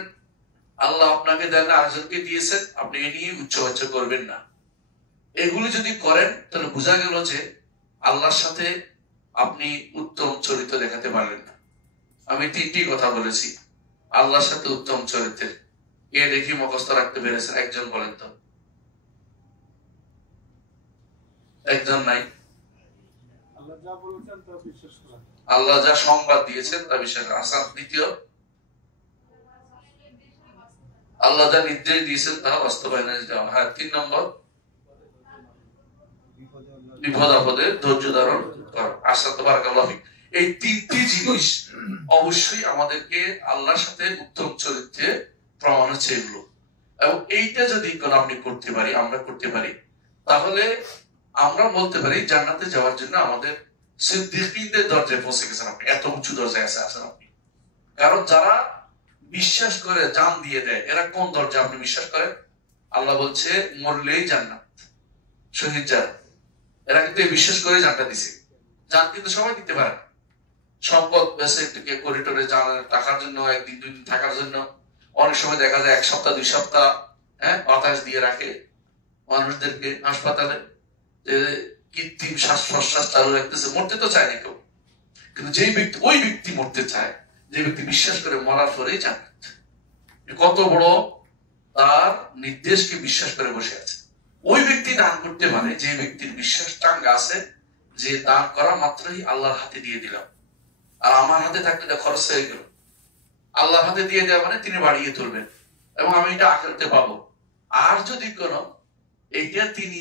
আল্লাহ আপনাকে দেন, আরেকজনকে দিয়েছেন, আপনি এ নিয়ে উচ্চবাচ্য করবেন না। এগুলি যদি করেন তাহলে বোঝা গেল যে আল্লাহর সাথে আপনি উত্তম চরিত্র দেখাতে পারলেন না। আমি 3টি কথা বলেছি আল্লাহর সাথে উত্তম চরিত্রের। এ দেখি মুখস্থ রাখতে পেরেছেন? একজন বলেন তো। একজন নাই। আল্লাহ যা সংবাদ দিয়েছেন তা বিশ্বাস করা। আচ্ছা, দ্বিতীয়, আল্লাহ যা নির্দেশ দিয়েছেন তা বাস্তবায়নে যাওয়া। হ্যাঁ, 3 নম্বর বিপদ আপদে ধৈর্য ধারণ করা। আশা তো বারাকাল্লাহ ফিক। এই 3টি জিনিস অবশ্যই আমাদেরকে আল্লাহর সাথে উত্তম চরিত্রে প্রমাণ হচ্ছে এগুলো। এবং এইটা যদি আপনি করতে পারি, আমরা করতে পারি, তাহলে আমরা বলতে পারি জান্নাতে যাওয়ার জন্য আমাদের সিদ্দিকীনদের দরজায় পৌঁছে গেছেন আপনি, এত উঁচু দরজায় আছেন আপনি। কারণ যারা বিশ্বাস করে জান দিয়ে দেয়, এরা কোন দরজা আপনি বিশ্বাস করেন? আল্লাহ বলছে মরলেই জান্নাত, শহীদ যারা, এরা কিন্তু বিশ্বাস করে জানটা দিছে। জান কিন্তু সবাই দিতে পারে। সম্পদ বেসে করিডোরে টাকার জন্য, 1 দিন 2 দিন থাকার জন্য, অনেক সময় দেখা যায় 1 সপ্তাহ 2 সপ্তাহ বাতাস দিয়ে রাখে মানুষদেরকে হাসপাতালে, কৃত্রিম শ্বাস প্রশ্বাস চালু রাখতেছে, মরতে তো চায় না কেউ, কিন্তু যেই ব্যক্তি, ওই ব্যক্তি মরতে চায়, যে ব্যক্তি বিশ্বাস করে মরার পরেই জান্নাত। কত বড় তার নির্দেশকে বিশ্বাস করে বসে আছে। ওই ব্যক্তি দান করতে পারে যে ব্যক্তির বিশ্বাস টাঙ্গা আছে, যে দান করা মাত্রই আল্লাহর হাতে দিয়ে দিলাম, আর আমার হাতে থাকলে এটা খরচ হয়ে গেল। আল্লাহর হাতে দিয়ে দেওয়া মানে তিনি বাড়িয়ে তুলবেন এবং আমি এটা আখেরাতে পাবো। আর যদি কোনো এইটা তিনি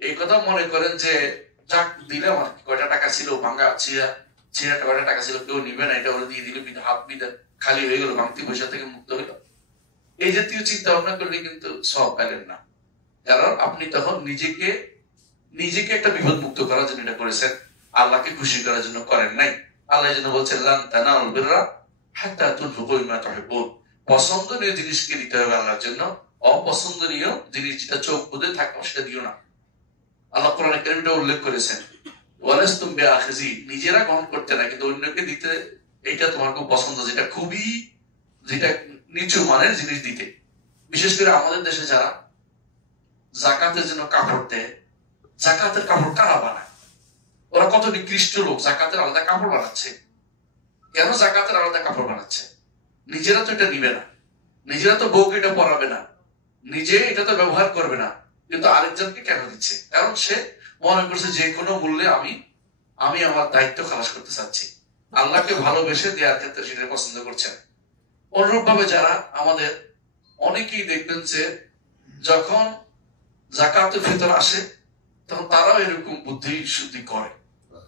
এই কথা মনে করেন যে যাক দিলাম, আর কয়টা টাকা ছিল ভাঙ্গা ছিঁড়াটা কয়টা টাকা ছিল, কেউ নিবে না, এটা ওরা দিয়ে দিল, কিন্তু হাত বিদা খালি হয়ে গেল, ভাঙতি পয়সা থেকে মুক্ত হইল, এই জাতীয় চিন্তা ভাবনা করলে কিন্তু সব পেলেন না। কারণ আপনি তখন নিজেকে একটা বিপদ মুক্ত করার জন্য এটা করেছেন, আল্লাহকে খুশি করার জন্য করেন নাই। আল্লাহ যেন বলছেন লান তানালুল বিররা হাত্তা তুনফিকু মিম্মা তুহিব্বুন, পছন্দনীয় জিনিসকে দিতে হবে আল্লাহর জন্য, অপছন্দনীয় জিনিস যেটা চোখ বুঁদে থাকবে সেটা দিও না। আল্লাহ কোরআনে কারীমে উল্লেখ করেছেন ওয়ালাস্তুম বিআখিযি, নিজেরা গ্রহণ করতে না কিন্তু অন্যকে দিতে, এটা তোমার খুব পছন্দ, যেটা নিচু মানের জিনিস দিতে। বিশেষ করে আমাদের দেশে যারা যাকাতের জন্য কাপড় দেয়, যাকাতের কাপড় কারা বানায়? ওরা কত নিকৃষ্ট লোক, যাকাতের আলাদা কাপড় বানাচ্ছে। কেন যাকাতের আলাদা কাপড় বানাচ্ছে? নিজেরা তো এটা নিবে না, নিজেরা তো বউকে এটা পরাবে না, নিজে এটা তো ব্যবহার করবে না, কিন্তু আরেকজনকে কেন দিচ্ছে? কারণ সে মনে করছে যে কোনো মূল্যে আমি আমার দায়িত্ব খালাস করতে চাচ্ছি, আল্লাহকে ভালোবেসে দেওয়ার ক্ষেত্রে সেটা পছন্দ করছেন। অনুরূপ ভাবে যারা আমাদের অনেকেই দেখবেন যে যখন যাকাতুল ফিতর আসে তখন তারাও এরকম বুদ্ধি শুদ্ধি করে।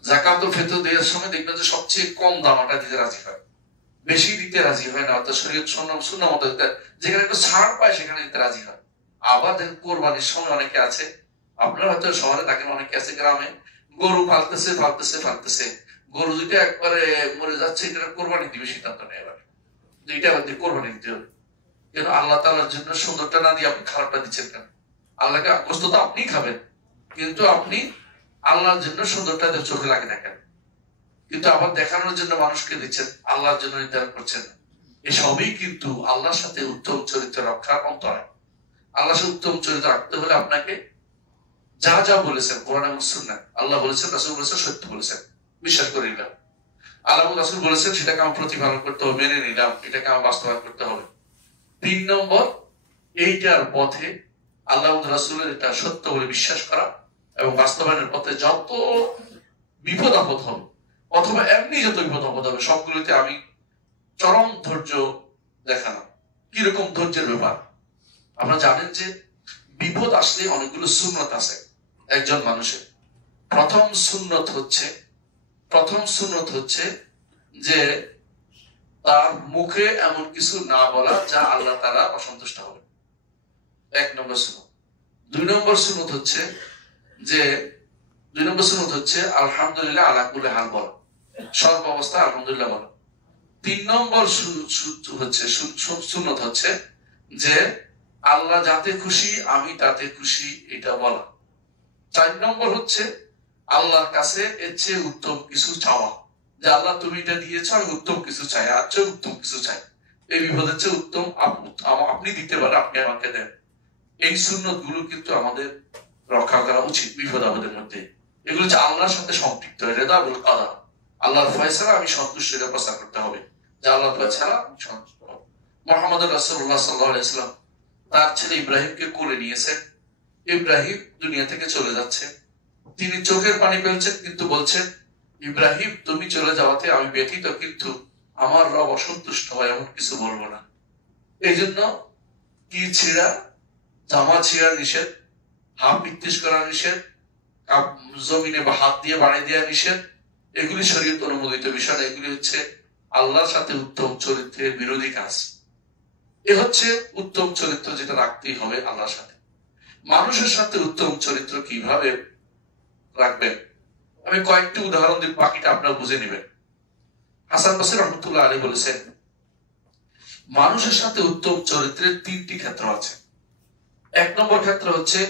যাকাতুল ফিতর দেওয়ার সময় দেখবেন যে সবচেয়ে কম দামটা দিতে রাজি হয়, বেশি দিতে রাজি হয় না, অর্থাৎ শরীয়ত সুন্নাহ মতো যেখানে একটু ছাড় পায় সেখানে দিতে রাজি হয়। আবার দেখেন কোরবানির সময় অনেকে আছে, আপনারা হয়তো শহরে থাকেন, অনেকে আছে গ্রামে গরু ফালতেছে, গরু যেটা একবারে মরে যাচ্ছে এটা কোরবানি দিবে সিদ্ধান্ত নেয়, এবার এটা আবার কোরবানি দিতে হবে। কেন? আল্লাহ তাআলার জন্য সুন্দরটা না দিয়ে আপনি খারাপটা দিচ্ছেন কেন? আল্লাহকে গোশত তো আপনি খাবেন, কিন্তু আপনি আল্লাহর জন্য সুন্দরটা চোখে লাগে না কেন? কিন্তু আবার দেখানোর জন্য মানুষকে দিচ্ছেন, আল্লাহর জন্য নির্ধারণ করছেন। এসবই কিন্তু আল্লাহর সাথে উত্তম চরিত্র রক্ষার অন্তরায়। আল্লাহর সাথে উত্তম চরিত্র রাখতে হলে আপনাকে যা যা বলেছেন কোরআন এবং সুন্নাহ, আল্লাহ বলেছেন, রাসূল বলেছেন, সত্য বলেছেন, বিশ্বাস করে নিলাম। আল্লাহ এবং রাসূল বলেছেন সেটাকে আমার প্রতিপালন করতে হবে, মেনে নিলাম, এটাকে আমার বাস্তবায়ন করতে হবে। 3 নম্বর, এইটার পথে আল্লাহ এবং রাসূলের এটা সত্য বলে বিশ্বাস করা এবং বাস্তবায়নের পথে যত বিপদ আপদ হবে অথবা এমনি যত বিপদ আপদ হবে সবগুলোতে আমি চরম ধৈর্য দেখানো। কিরকম ধৈর্যের ব্যাপার? আপনারা জানেন যে বিপদ আসলে অনেকগুলো সুন্নত আছে একজন মানুষের। প্রথম সুন্নত হচ্ছে যে তার মুখে এমন কিছু না বলা যা আল্লাহ তাআলা অসন্তুষ্ট হবে, 1 নম্বর সুন্নত। 2 নম্বর সুন্নত হচ্ছে আলহামদুলিল্লাহ আলা কুল্লি হাল বলা, সর্ব অবস্থা আলহামদুলিল্লাহ বলা। 3 নম্বর সুন্নত হচ্ছে যে আল্লাহ যাতে খুশি আমি তাতে খুশি, এটা বলা। 4 নম্বর হচ্ছে আল্লাহর কাছে এর চেয়ে উত্তম কিছু চাওয়া, যে আল্লাহ তুমি এটা দিয়েছ, আমি উত্তম কিছু চাই, আর চেয়ে উত্তম কিছু চাই, এই বিপদের চেয়ে উত্তম আপনি দিতে পারেন, আপনি আমাকে দেন। এই সুন্নত গুলো কিন্তু আমাদের রক্ষা করা উচিত বিপদ আপদের মধ্যে। এগুলো হচ্ছে আল্লাহর সাথে সম্পৃক্ত, রেদাবুল কাদা, আল্লাহর ফয়সালা আমি সন্তুষ্ট, এটা প্রচার করতে হবে যে আল্লাহর ফয়সালা আমি সন্তুষ্ট হব। মুহাম্মদ রাসূলুল্লাহ সাল্লাল্লাহু আলাইহি ওয়াসাল্লাম তার ছেলে ইব্রাহিমকে কোলে নিয়েছেন, ইব্রাহিম দুনিয়া থেকে চলে যাচ্ছে, তিনি চোখের পানি ফেলছেন কিন্তু বলছেন ইব্রাহিম তুমি চলে যাওয়াতে আমি ব্যথিত, কিন্তু আমার রব অসন্তুষ্ট হয় এমন কিছু বলবো না। এই জন্য কি ছিঁড়া, জামা ছিঁড়া নিষেধ, হাত বিত্তিস করা নিষেধ, জমিনে বা হাত দিয়ে বাড়ি দেওয়া নিষেধ, এগুলি শরীয়ত অনুমোদিত বিষয়। এগুলি হচ্ছে আল্লাহর সাথে উত্তম চরিত্রের বিরোধী কাজ। এ হচ্ছে উত্তম চরিত্র যেটা রাখতেই হবে আল্লাহর সাথে। মানুষের সাথে উত্তম চরিত্র কিভাবে রাখবেন আমি কয়েকটি উদাহরণ দিই, বাকিটা আপনারা বুঝে নেবেন। হাসান বসরি রহমতুল্লাহ আলাইহি বলেছেন মানুষের সাথে উত্তম চরিত্রের 3টি ক্ষেত্র আছে। 1 নম্বর ক্ষেত্র হচ্ছে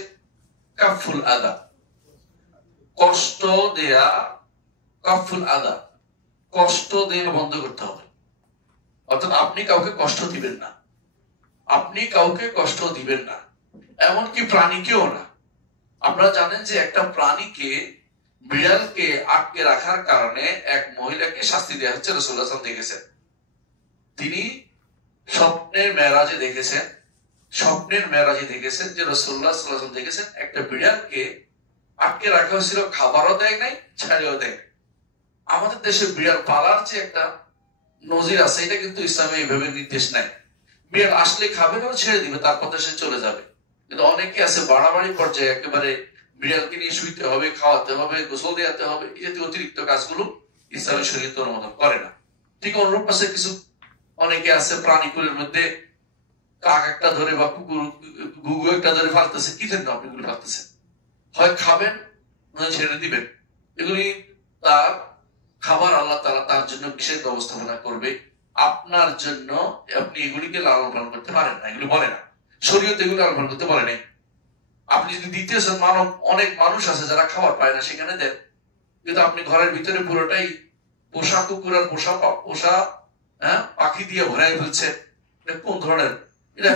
কাফুল আদা, কষ্ট দেয়া, কাফুল আদা, কষ্ট দেয়া বন্ধ করতে হবে। অর্থাৎ আপনি কাউকে কষ্ট দিবেন না, এমনকি প্রাণীকেও না। আপনারা জানেন যে একটা প্রাণীকে, বিড়ালকে আটকে রাখার কারণে এক মহিলাকে শাস্তি দেওয়া হচ্ছে। রাসূলুল্লাহ সাল্লাল্লাহু আলাইহি ওয়াসাল্লাম দেখেছেন, তিনি স্বপ্নের মেরাজে দেখেছেন, যে রাসূলুল্লাহ সাল্লাল্লাহু আলাইহি ওয়াসাল্লাম দেখেছেন একটা বিড়ালকে আটকে রাখা হয়েছিল, খাবারও দেয় নাই, ছাড়িও দেয়। আমাদের দেশে বিড়াল পালার যে একটা নজির আছে, এটা কিন্তু ইসলামে এইভাবে নির্দেশ নাই। বিড়াল আসলে খাবে না, ছেড়ে দিবে, তার পথে সে চলে যাবে। কিন্তু অনেকে আছে বাড়াবাড়ি পর্যায়ে একেবারে বিড়ালকে নিয়ে শুইতে হবে, খাওয়াতে হবে, গোসল দেওয়াতে হবে, এই জাতীয় অতিরিক্ত কাজগুলো ইসলামের শরীয়ত অনুমোদন করে না। ঠিক অনুরূপ আছে কিছু অনেকে আছে প্রাণীকুলের মধ্যে কাক একটা ধরে বা কুকুর গুগু একটা ধরে ফালতেছে। কি জন্য আপনি এগুলো ফালতেছেন? হয় খাবেন নয় ছেড়ে দিবেন। এগুলি তার খাবার আল্লাহ তাআলা তার জন্য বিশেষ ব্যবস্থাপনা করবে। আপনার জন্য আপনি এগুলিকে লালন পালন করতে পারেন না, এগুলি বলে না শরীয়ত, এগুলো লালন পালন করতে বলে নাই। আপনি যদি দিতেছেন, অনেক মানুষ আছে যারা খাবার পায় না, সেখানে দেন। কিন্তু আপনি ঘরের ভিতরে পুরোটাই পোষা কুকুর আর পোষা পাখি দিয়ে ভরাই ফেলছেন, এটা কোন ধরনের, এটা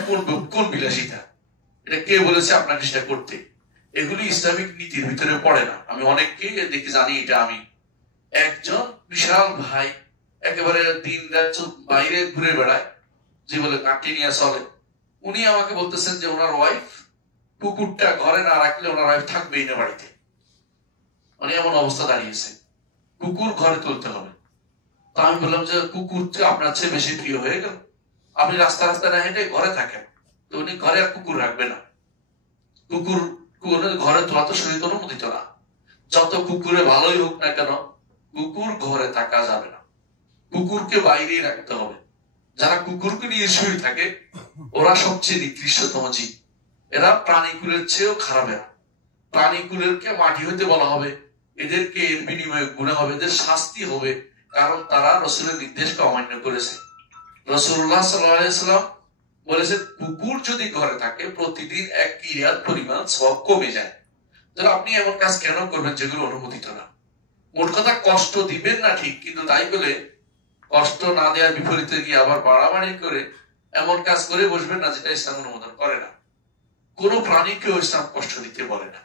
কোন বিলাসিতা? এটা কে বলেছে আপনাকে সেটা করতে? এগুলি ইসলামিক নীতির ভিতরে পড়ে না। আমি অনেককে দেখে জানি এটা। আমি একজন বিশাল ভাই একেবারে দিন রাত বাইরে ঘুরে বেড়ায়, যে বলে কাটি নিয়ে চলে, উনি আমাকে বলতেছেন যে ওনার ওয়াইফ কুকুরটা ঘরে না রাখলে ওনার ওয়াইফ থাকবেই না বাড়িতে। মানে এমন অবস্থা দাঁড়িয়েছে, কুকুর ঘরে তুলতে হবে। তা আমি বললাম যে কুকুর আপনার চেয়ে বেশি প্রিয় হয়ে গেল, আপনি রাস্তা রাস্তা না হেঁটে ঘরে থাকেন। তো উনি ঘরে আর কুকুর রাখবে না। কুকুর ঘরে তোলা তো শরীয়ত অনুমোদিত না। যত কুকুরে ভালোই হোক না কেন, কুকুর ঘরে থাকা যাবে না, কুকুরকে বাইরেই রাখতে হবে। যারা কুকুরকে নিয়ে শুয়ে থাকে ওরা সবচেয়ে নিকৃষ্টতম জীব। এরা প্রাণীকুলের চেয়েও খারাপ। এরা প্রাণীকুলেরকে মাটি হইতে বলা হবে, এদেরকে এর বিনিময়ে গুনাহ হবে, এদের শাস্তি হবে, কারণ তারা রাসূলের নির্দেশকে অমান্য করেছে। রাসূলুল্লাহ সাল্লাল্লাহু আলাইহি ওয়াসাল্লাম বলেছে কুকুর যদি ঘরে থাকে প্রতিদিন 1 কিরাত পরিমাণ সওয়াব কমে যায়। তাহলে আপনি এমন কাজ কেন করবেন যেগুলো অনুমোদিত না? মোট কথা কষ্ট দিবেন না ঠিক, কিন্তু তাই বলে কষ্ট না দেওয়ার বিপরীতে গিয়ে আবার বাড়াবাড়ি করে এমন কাজ করে বসবেন না যেটা ইসলাম অনুমোদন করে না। কোন প্রাণীকেও ইসলাম কষ্ট দিতে বলে না।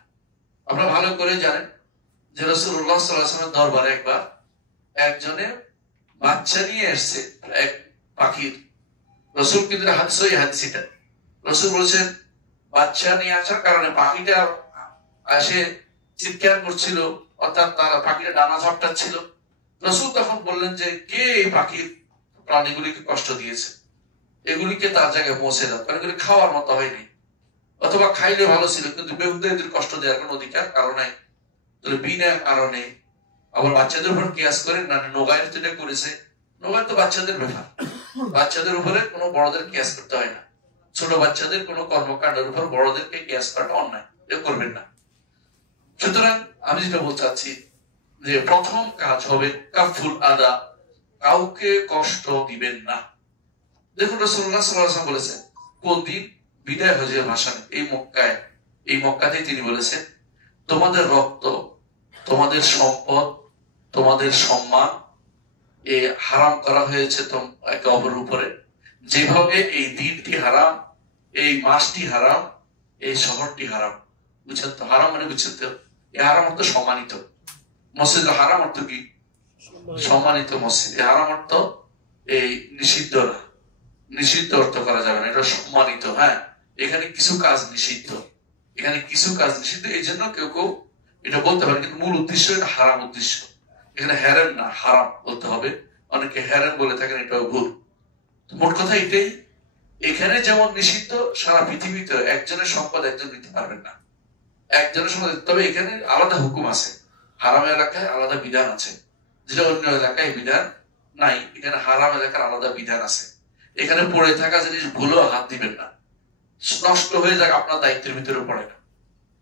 আপনারা ভালো করে জানেন যে রাসূলুল্লাহ সাল্লাল্লাহু আলাইহি ওয়াসাল্লামের দরবারে একবার একজনে বাচ্চা নিয়ে এসেছে এক পাখির। রাসূল কিন্তু হাদিসটা রাসূল বলেছেন বাচ্চা নিয়ে আসার কারণে পাখিটা এসে চিৎকার করছিল, অর্থাৎ তারা পাখিটা ডানা ঝাপটাচ্ছিল। রাসূল তখন বললেন যে কে এই পাখির প্রাণীগুলিকে কষ্ট দিয়েছে, এগুলিকে তার জায়গায় পৌঁছে দাও, কারণ এগুলি খাওয়ার মতো হয়নি, অথবা খাইলে ভালো ছিল, কিন্তু বেহুদাদের কষ্ট দেওয়ার কোন অধিকার কারণ নাই। তাহলে বিনা কারণে আবার বাচ্চাদের উপর কিয়াস করে না, নোগায়ের যেটা করেছে, নোগায়ের তো বাচ্চাদের ব্যাপার, বাচ্চাদের উপরে কোনো বড়দের কিয়াস করতে হয় না। ছোট বাচ্চাদের কোনো কর্মকাণ্ডের উপর বড়দেরকে কিয়াস করাটা অন্যায়, এটা করবেন না। সুতরাং আমি যেটা বলতে চাচ্ছি যে প্রথম কাজ হবে কাফুল আদা, কাউকে কষ্ট দিবেন না। দেখুন রাসূলুল্লাহ সাল্লাল্লাহু আলাইহি ওয়াসাল্লাম বলেছেন কোন দিন বিদায় হজের ভাষণে এই মক্কাতেই তিনি বলেছেন তোমাদের রক্ত, তোমাদের সম্পদ, তোমাদের সম্মান হারাম করা হয়েছে একে অপরের উপরে। যেভাবে এই দিনটি হারাম, এই মাসটি হারাম, এই শহরটি হারাম। বুঝছেন তো? হারাম মানে বুঝছেন তো? এই হারাম অর্থ সম্মানিত। মসজিদ হারাম অর্থ কি? সম্মানিত মসজিদ। এই হারাম অর্থ এই নিষিদ্ধ না, নিষিদ্ধ অর্থ করা যাবে না, এটা সম্মানিত। হ্যাঁ, এখানে কিছু কাজ নিষিদ্ধ, এখানে কিছু কাজ নিষিদ্ধ, এই জন্য কেউ কেউ এটা বলতে পারে, কিন্তু মূল উদ্দেশ্য এটা হারাম উদ্দেশ্য। এখানে হ্যারেম না, হারাম বলতে হবে। অনেকে হ্যারেম বলে থাকেন, এটাও ভুল। মোট কথা এটাই, এখানে যেমন নিষিদ্ধ, সারা পৃথিবীতে একজনের সম্পদ একজন নিতে পারবেন না, একজনের সম্পদ। তবে এখানে আলাদা হুকুম আছে, হারাম এলাকায় আলাদা বিধান আছে, যেটা অন্য এলাকায় বিধান নাই। এখানে হারাম এলাকার আলাদা বিধান আছে। এখানে পড়ে থাকা জিনিস ভুলেও হাত দিবেন না, নষ্ট হয়ে যাক আপনার দায়িত্বের ভিতরে পড়ে না।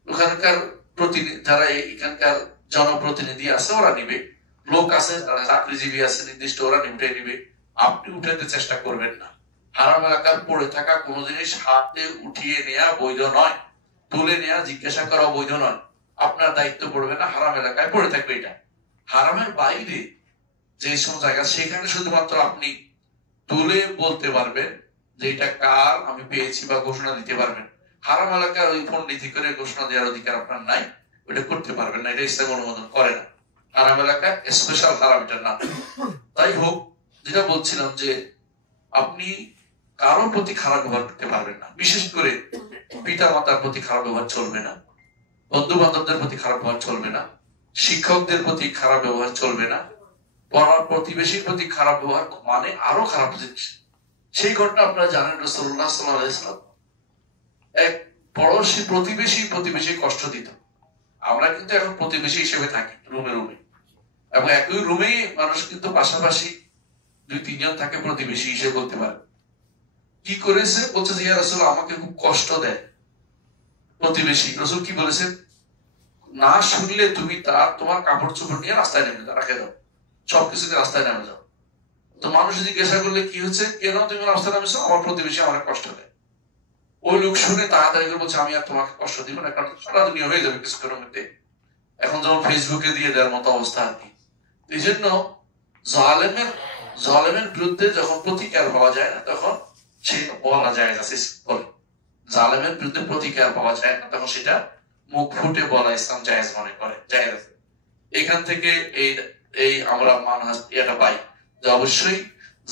ওখানকার প্রতিনিধি, যারা এখানকার জনপ্রতিনিধি আছে ওরা নিবে, লোক আছে যারা চাকরিজীবী আছে নির্দিষ্ট, ওরা উঠে নিবে। আপনি উঠাতে চেষ্টা করবেন না। হারাম এলাকার পড়ে থাকা কোন জিনিস হাতে উঠিয়ে নেওয়া বৈধ নয়, তুলে নেওয়া জিজ্ঞাসা করা বৈধ নয়। আপনার দায়িত্ব পড়বে না, হারাম এলাকায় পড়ে থাকবে। এটা হারামের বাইরে যে সমস্ত জায়গা, সেখানে শুধুমাত্র আপনি তুলে বলতে পারবেন যে এটা কার, আমি পেয়েছি, বা ঘোষণা দিতে পারবেন। হারাম এলাকার ওই পণ্ডিতি করে ঘোষণা দেওয়ার অধিকার আপনার নাই, ওইটা করতে পারবেন না, এটা ইসলাম অনুমোদন করে না। হারাম এলাকা স্পেশাল হারাম, এটা না। তাই হোক, যেটা বলছিলাম যে আপনি কারোর প্রতি খারাপ ব্যবহার করতে পারবেন না, বিশেষ করে পিতা মাতার প্রতি খারাপ ব্যবহার চলবে না, বন্ধু বান্ধবদের প্রতি খারাপ ব্যবহার চলবে না, শিক্ষকদের প্রতি খারাপ ব্যবহার চলবে না, পাড়ার প্রতিবেশীর প্রতি খারাপ ব্যবহার মানে আরো খারাপ জিনিস। সেই ঘটনা আপনারা জানেন, রাসূলুল্লাহ সাল্লাল্লাহু আলাইহি ওয়াসাল্লাম এক পড়োশী প্রতিবেশী কষ্ট দিত। আমরা কিন্তু এখন প্রতিবেশী হিসেবে থাকি রুমে রুমে, এবং একই রুমেই মানুষ কিন্তু পাশাপাশি 2-3 জন থাকে প্রতিবেশী হিসেবে বলতে পারে। কি করেছে? বলছে যে ইয়া রাসূল, আমাকে খুব কষ্ট দেয় প্রতিবেশী। রাসূল কি বলেছেন? না শুনলে তুমি তোমার কাপড় চোপড় নিয়ে রাস্তায় নেমে যাও, রাখে দাও, সবকিছুতে রাস্তায় নেমে যাও। তো মানুষ জিজ্ঞাসা করলে কি হচ্ছে, কেন তুমি রাস্তায় নামেছো? আমার প্রতিবেশী আমার কষ্ট দেয়। ওই লোক শুনে তাড়াতাড়ি করে বলছে আমি আর তোমাকে কষ্ট দিব না, কারণ সারা দুনিয়া হয়ে যাবে কিছুক্ষণের মধ্যে। এখন যেমন ফেসবুকে দিয়ে দেওয়ার মতো অবস্থা আর কি। এই জন্য জালেমের বিরুদ্ধে যখন প্রতিকার পাওয়া যায় না, তখন সে বলা যায় না, জালেমের বিরুদ্ধে প্রতিকার পাওয়া যায় না, তখন সেটা মুখ ফুটে বলা ইসলাম জায়েজ মনে করে, জায়েজ আছে। এখান থেকে এই আমরা মানহাজ এটা পাই যে অবশ্যই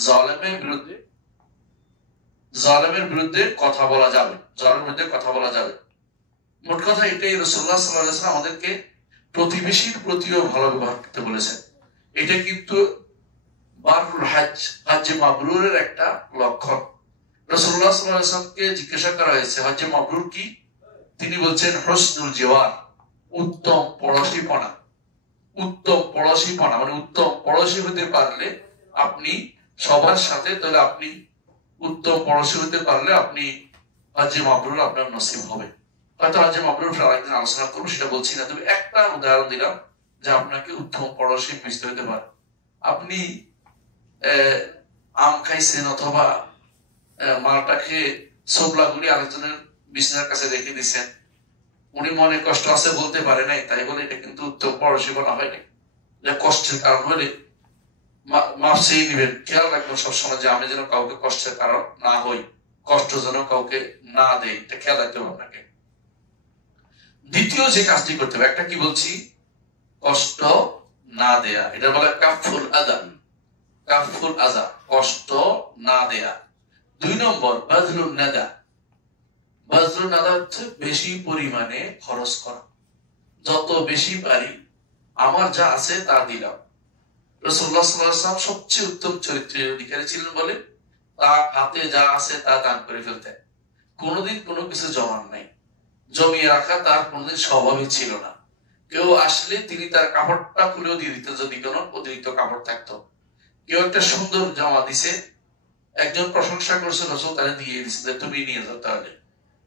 জালেমের বিরুদ্ধে কথা বলা যাবে, জালেমের বিরুদ্ধে কথা বলা যাবে। মোট কথা এটাই, রাসূলুল্লাহ সাল্লাল্লাহু আলাইহি ওয়াসাল্লাম আমাদেরকে প্রতিবেশীর প্রতিও ভালো ব্যবহার করতে বলেছেন। এটা কিন্তু বারুল হজ্জে মাবরুরের একটা লক্ষণ। রাসূলুল্লাহ সাল্লাল্লাহু আলাইহি ওয়াসাল্লামকে জিজ্ঞাসা করা হয়েছে হজ্জে মাবরুর কি? তিনি বলছেন হুসনুল জিওয়ার, উত্তম পড়োশীপনা। উত্তম পড়োশীপনা মানে উত্তম পড়োশী হতে পারলে আপনি সবার সাথে, তাহলে আপনি উত্তম পড়োশী হতে পারলে আপনি হজ্জে মাবরুর আপনার নসিব হবে। হয়তো হজ্জে মাবরুর আরেকদিন আলোচনা করবো, সেটা বলছি না, তবে একটা উদাহরণ দিলাম যে আপনাকে উত্তম পড়োশী মিশতে হতে পারে। আপনি আম খাইছেন অথবা মালটা খেয়ে ছোবলাগুলি আরেকজনের বিছানার কাছে রেখে দিচ্ছেন, উনি মনে কষ্ট আছে বলতে পারে নাই, তাই বলে এটা কিন্তু উত্তম পড়োশী বলা হয়নি। কষ্টের কারণ হলে মাপ চেয়ে নিবেন, খেয়াল রাখবেন সবসময় যে আমি যেন কাউকে কষ্টের কারণ না হই, কষ্ট যেন কাউকে না দেই, এটা খেয়াল রাখতে হবে আপনাকে। দ্বিতীয় যে কাজটি করতে হবে, একটা কি বলছি, কষ্ট না দেয়া, এটা বলে কাফুল আযা, কাফুল আযা, কষ্ট না দেয়া। 2 নম্বর বাযলুন নাদা। বাযলুন নাদা হচ্ছে বেশি পরিমাণে খরচ করা, যত বেশি পারি আমার যা আছে তা দিলাম। রাসূলুল্লাহ সাল্লাল্লাহু আলাইহি ওয়াসাল্লাম সবচেয়ে উত্তম চরিত্রের অধিকারী ছিলেন বলে তার হাতে যা আছে তা দান করে ফেলতেন। কোনোদিন কোনো কিছু জমান নাই, জমিয়ে রাখা তার কোনোদিন স্বভাবই ছিল না। কেউ আসলে তিনি তার কাপড়টা খুলেও দিয়ে দিতেন যদি কোনো অতিরিক্ত কাপড় থাকতো। কেউ একটা সুন্দর জামা দিছে, একজন প্রশংসা করছে, রাসূল তারে দিয়ে দিছে যে তুমি নিয়ে যাও। তাহলে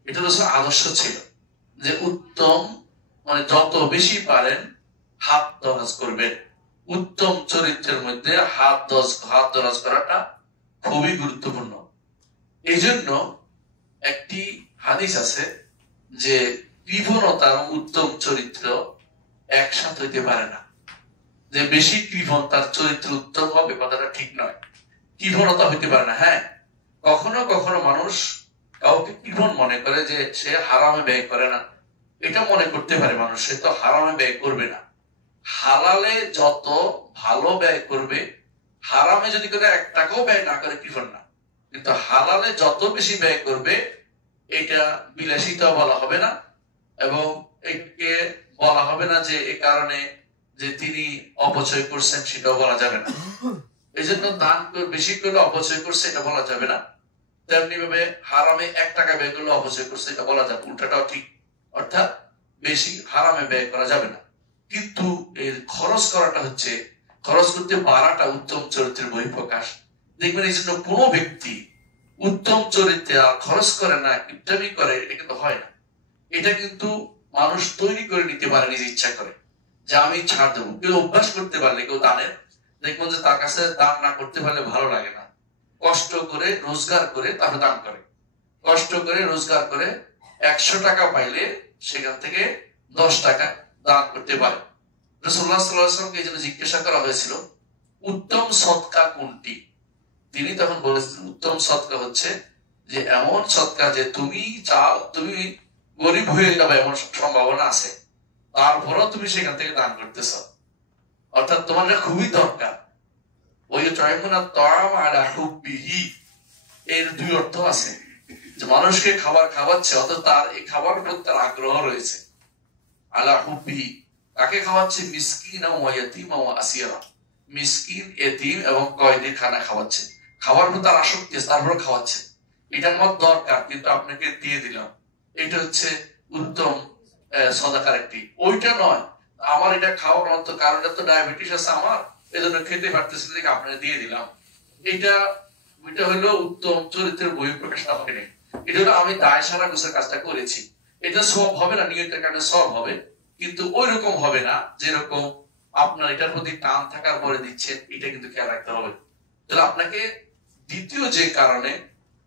এটা রাসূল আদর্শ ছিল যে উত্তম মানে যত বেশি পারেন হাত দরাজ করবেন। উত্তম চরিত্রের মধ্যে হাত দরাজ করাটা খুবই গুরুত্বপূর্ণ। এই জন্য একটি হাদিস আছে যে কৃপণতা এবং উত্তম চরিত্র একসাথে হইতে পারে না, যে বেশি কৃপণ তার চরিত্র উত্তম হবে কথাটা ঠিক নয়, কৃপণতা হইতে পারে না। হ্যাঁ, কখনো কখনো মানুষ কাউকে কৃপণ মনে করে যে সে হারামে ব্যয় করে না, এটা মনে করতে পারে মানুষ, সে তো হারামে ব্যয় করবে না। হালালে যত ভালো ব্যয় করবে, হারামে যদি করে 1 টাকাও ব্যয় না করে কৃপণ না, কিন্তু হালালে যত বেশি ব্যয় করবে এটা বিলাসিতা বলা হবে না, এবং একে বলা হবে না যে এ কারণে যে তিনি অপচয় করছেন সেটাও বলা যাবে না। এই জন্য দান বেশি করলে অপচয় করছে এটা বলা যাবে না, তেমনি ভাবে হারামে 1 টাকা ব্যয় করলে অপচয় করছে এটা বলা যাবে, উল্টাটাও ঠিক। অর্থাৎ বেশি হারামে ব্যয় করা যাবে না, কিন্তু এর খরচ করাটা হচ্ছে, খরচ করতে পারাটা উত্তম চরিত্রের বহিঃপ্রকাশ। দেখবেন এই জন্য কোনো ব্যক্তি উত্তম চরিত্রে আর খরচ করে না, কিপটামি করে, এটা কিন্তু হয় না। এটা কিন্তু মানুষ তৈরি করে নিতে পারে নিজে ইচ্ছা করে যে আমি ছাড় দেবো। কেউ অভ্যাস করতে পারলে, কেউ দানের দেখবেন যে তার কাছে দান না করতে পারলে ভালো লাগে না, কষ্ট করে রোজগার করে তারপর দান করে, কষ্ট করে রোজগার করে 100 টাকা পাইলে সেখান থেকে 10 টাকা দান করতে পারে। রাসূলুল্লাহ সাল্লাল্লাহু আলাইহি ওয়াসাল্লামকে এই জন্য জিজ্ঞাসা করা হয়েছিল উত্তম সদকা কোনটি, তিনি তখন বলেছেন উত্তম সদকা হচ্ছে যে এমন সৎকা যে তুমি চাও, তুমি গরিব হয়ে যাবে এমন সম্ভাবনা আছে, তারপরও তুমি সেখান থেকে দান করতেছ, অর্থাৎ তোমার খুবই দরকার। ওই টাইমুনা তাআম আলা হুব্বিহি, এর দুই অর্থ আছে, যে মানুষকে খাবার খাওয়াচ্ছে অর্থাৎ তার এই খাবার প্রতি তার আগ্রহ রয়েছে। আলা হুব্বিহি কাকে খাওয়াচ্ছে? মিসকিন ওয়া ইয়াতীম ওয়া আসীরা, মিসকিন, এতিম এবং কয়েদি খানা খাওয়াচ্ছে, খাবার প্রতি তার আসক্তি আছে, তারপর খাওয়াচ্ছে। এটা আমার দরকার কিন্তু আপনাকে দিয়ে দিলাম, এটা হচ্ছে উত্তম সদাকার একটি। ওইটা নয় আমার এটা খাওয়ার মতো, কারণ তো ডায়াবেটিস আছে আমার, এজন্য খেতে পারতেছি দেখে আপনাকে দিয়ে দিলাম, এটা এটা হলো উত্তম চরিত্রের বহিঃপ্রকাশ আমাকে নেই। এটা হলো আমি দায় সারা গোছের কাজটা করেছি, এটা সব হবে না, নিয়তের কারণে সব হবে, কিন্তু ওই রকম হবে না যেরকম আপনার এটার প্রতি টান থাকার পরে দিচ্ছেন, এটা কিন্তু খেয়াল রাখতে হবে। তাহলে আপনাকে দ্বিতীয় যে কারণে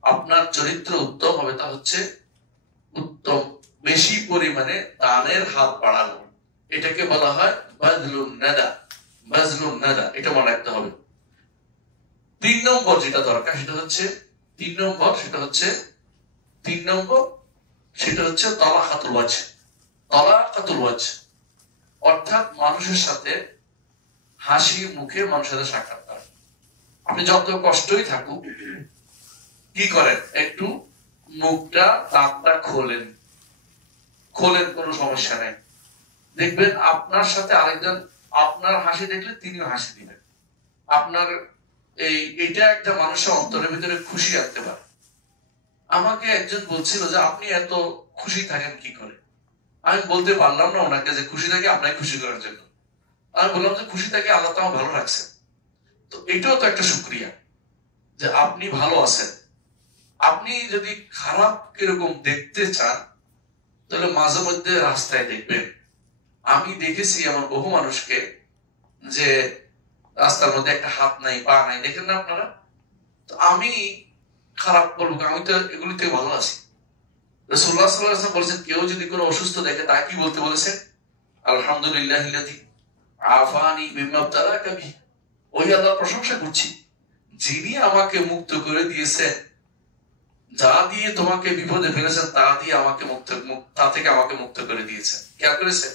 আপনার চরিত্র উত্তম হবে তা হচ্ছে উত্তম বেশি পরিমাণে দানের হাত বাড়ানো, এটাকে বলা হয় বাজলুন নাদা, বাজলুন নাদা, এটা মনে রাখতে হবে। 3 নম্বর যেটা দরকার সেটা হচ্ছে 3 নম্বর সেটা হচ্ছে তালাকাতুল ওয়াজহ, তালাকাতুল ওয়াজহ, অর্থাৎ মানুষের সাথে হাসি মুখে মানুষের সাথে সাক্ষাৎ করা। আপনি যত কষ্টই থাকুক কি করেন, একটু মুখটা দাঁতটা খোলেন, কোনো সমস্যা নেই, দেখবেন আপনার সাথে আরেকজন আপনার হাসি দেখলে তিনিও হাসি দিবেন। আপনার এটা একটা মানুষের অন্তরের ভিতরে খুশি আনতে পারে। আমাকে একজন বলছিল যে আপনি এত খুশি থাকেন কি করে, আমি বলতে পারলাম না ওনাকে যে খুশি থাকি আপনাকে খুশি করার জন্য, আমি বললাম যে খুশি থাকি আল্লাহ তো আমার ভালো রাখছে। তো এটাও তো একটা শুকরিয়া যে আপনি ভালো আছেন। আপনি যদি খারাপ কিরকম দেখতে চান তাহলে মাঝে মধ্যে রাস্তায় দেখবেন, আমি দেখেছি এমন বহু মানুষকে যে রাস্তার মধ্যে একটা হাত নাই পা নাই, দেখেন না আপনারা। তো আমি খারাপ বলবো, আমি তো এগুলিতে ভালো আছি। রাসূলুল্লাহ সাল্লাল্লাহু আলাইহি ওয়াসাল্লাম বলেছেন কেউ যদি কোনো অসুস্থ দেখে তা কি বলতে বলেছেন? আলহামদুলিল্লাহিল্লাযী আফানি মিম্মা ইবতালাকা বিহি, ওই আল্লাহর প্রশংসা করছি যিনি আমাকে মুক্ত করে দিয়েছেন, যা দিয়ে তোমাকে বিপদে ফেলেছেন তা দিয়ে আমাকে তা থেকে আমাকে মুক্ত করে দিয়েছেন। খেয়াল করেছেন?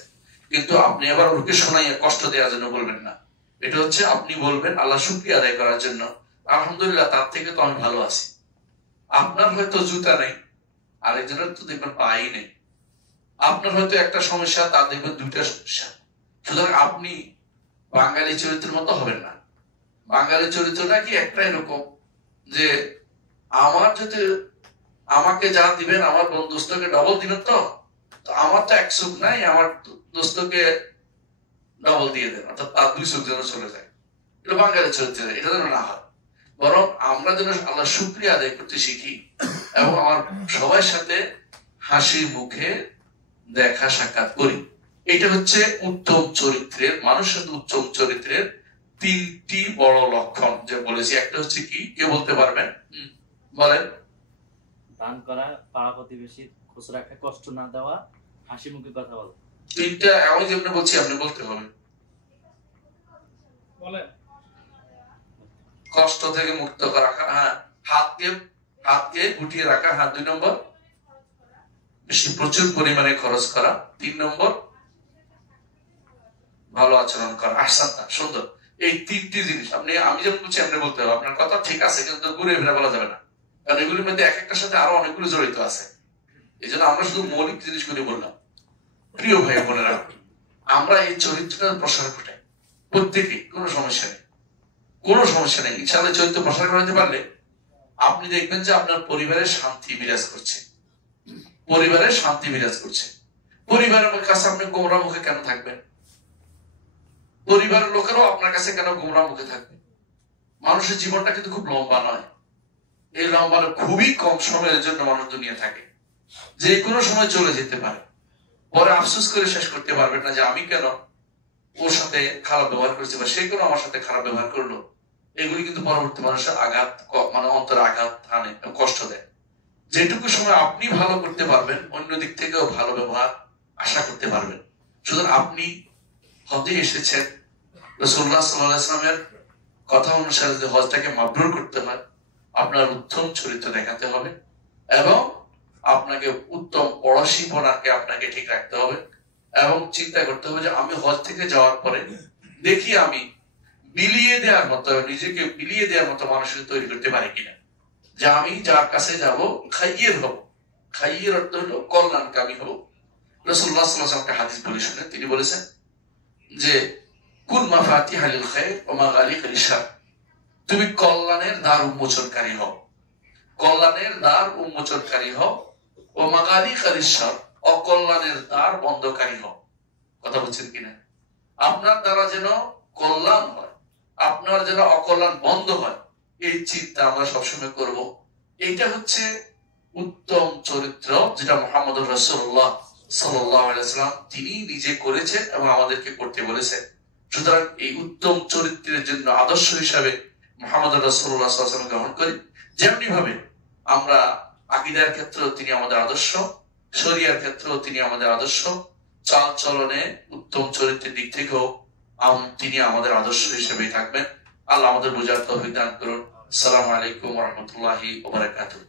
কিন্তু আপনি আবার ওকে শোনাইয়া কষ্ট দেওয়ার জন্য বলবেন না, এটা হচ্ছে আপনি বলবেন আল্লাহ শুকরিয়া আদায় করার জন্য, আলহামদুলিল্লাহ তার থেকে তো আমি ভালো আছি। আপনার হয়তো জুতা নেই, আরেকজনের তো দেখবেন পাই নেই, আপনার হয়তো একটা সমস্যা, তার দেখবেন 2টা সমস্যা। সুতরাং আপনি বাঙালি চরিত্রের মতো হবেন না। বাঙালি চরিত্রটা কি একটা এরকম যে আমার যদি আমাকে যা দিবেন আমার দোস্তকে ডবল দিবেন, তো আমার তো 1 চোখ নাই, আমার দোস্তকে ডবল দিয়ে দেন, অর্থাৎ তার 2 চোখ যেন চলে যায়। এটা বাঙালি চরিত্র, এটা যেন না হয়। বরং আমরা যেন আল্লাহ শুকরিয়া আদায় করতে শিখি এবং আমার সবার সাথে হাসি মুখে দেখা সাক্ষাৎ করি। এটা হচ্ছে উত্তম চরিত্রের, মানুষের উত্তম চরিত্রের 3টি বড় লক্ষণ যে বলেছি। একটা হচ্ছে কি, কে বলতে পারবেন? বলেন। দান করা, পাড়া প্রতিবেশীর খোঁজ রাখা, কষ্ট না দেওয়া, হাসি মুখে কথা বলা। 3টা আমি যেমন বলছি আপনি বলতে হবে। বলেন। কষ্ট থেকে মুক্ত রাখা, হ্যাঁ, হাতকে গুটিয়ে রাখা, হ্যাঁ। 2 নম্বর বেশি প্রচুর পরিমাণে খরচ করা। 3 নম্বর ভালো আচরণ করা, আহসানতা, সুন্দর। এই 3টি জিনিস আমি যেমন বলছি আপনি বলতে হবে। আপনার কথা ঠিক আছে কিন্তু ঘুরে ফিরে বলা যাবে না, কারণ এগুলির মধ্যে এক একটার সাথে আরো অনেকগুলো জড়িত আছে। এই জন্য আমরা শুধু মৌলিক জিনিসগুলি বললাম। প্রিয় ভাই বোনেরা, আমরা এই চরিত্রটার প্রসার ঘটাই প্রত্যেকে, কোনো সমস্যা নেই। ইনশাআল্লাহ চরিত্র প্রসার করাতে পারলে আপনি দেখবেন যে আপনার পরিবারের শান্তি বিরাজ করছে, পরিবারের কাছে আপনি গোমরা মুখে কেন থাকবেন? পরিবারের লোকেরাও আপনার কাছে কেন গোমরা মুখে থাকবে? মানুষের জীবনটা কিন্তু খুব লম্বা নয়, এই লম্বা খুবই কম সময়ের জন্য মানুষ দুনিয়া থাকে, যে কোনো সময় চলে যেতে পারে, পরে আফসোস করে শেষ করতে পারবেন না যে আমি কেন ওর সাথে খারাপ ব্যবহার করেছি বা সে কেন আমার সাথে খারাপ ব্যবহার করলো। এগুলি কিন্তু পরবর্তী মানুষের আঘাত, মানে অন্তরে আঘাত আনে, কষ্ট দেয়। যেটুকু সময় আপনি ভালো করতে পারবেন অন্য দিক থেকেও ভালো ব্যবহার আশা করতে পারবেন। সুতরাং আপনি হজে এসেছেন, রাসূলুল্লাহ সাল্লাল্লাহু আলাইহি ওয়াসাল্লামের কথা অনুসারে যে হজটাকে মাবরুর করতে হয়, আপনার উত্তম চরিত্র দেখাতে হবে, এবং আপনাকে উত্তম পড়াশোনাকে আপনাকে ঠিক রাখতে হবে এবং চিন্তা করতে হবে যে আমি হজ থেকে যাওয়ার পরে দেখি আমি বিলিয়ে দেওয়ার মতো, নিজেকে বিলিয়ে দেওয়ার মতো মানুষকে তৈরি করতে পারি কিনা, যে আমি যার কাছে যাব খাইয়ের হব। খাইয়ের অর্থ হলো কল্যাণকামী হব। রাসূলুল্লাহ সাল্লাল্লাহু আলাইহি ওয়াসাল্লাম একটা হাদিস বলে শুনে তিনি বলেছেন যে কুন মাফাতিহা লিল খায়র ওয়া মাগালিকা লিশ-শার, তুমি কল্যাণের দ্বার উন্মোচনকারী হও, কল্যাণের দ্বার উন্মোচনকারী হও, ও মাগালিকা লিশ-শার, অকল্যাণের দ্বার বন্ধকারী হও। কথা বলছেন কিনা? আপনার দ্বারা যেন কল্যাণ হয়, আপনার যেন অকল্যাণ বন্ধ হয়, এই চিন্তা আমরা সবসময় করব। এইটা হচ্ছে উত্তম চরিত্র, যেটা মুহাম্মদুর রাসূলুল্লাহ সাল্লাল্লাহু আলাইহি ওয়াসাল্লাম তিনি নিজে করেছেন এবং আমাদেরকে করতে বলেছেন। সুতরাং এই উত্তম চরিত্রের জন্য আদর্শ হিসাবে মুহাম্মদুর রাসূলুল্লাহ সাল্লাল্লাহু আলাইহি ওয়াসাল্লাম গ্রহণ করি। যেমনি ভাবে আমরা আকীদার ক্ষেত্রেও তিনি আমাদের আদর্শ, শরিয়ার ক্ষেত্রেও তিনি আমাদের আদর্শ, চাল চলনে উত্তম চরিত্রের দিক থেকেও তিনি আমাদের আদর্শ হিসেবেই থাকবেন। আল্লাহ আমাদের বোঝার তৌফিক দান করুন। আসসালামু আলাইকুম ওয়া রাহমাতুল্লাহি ওয়া বারাকাতুহু।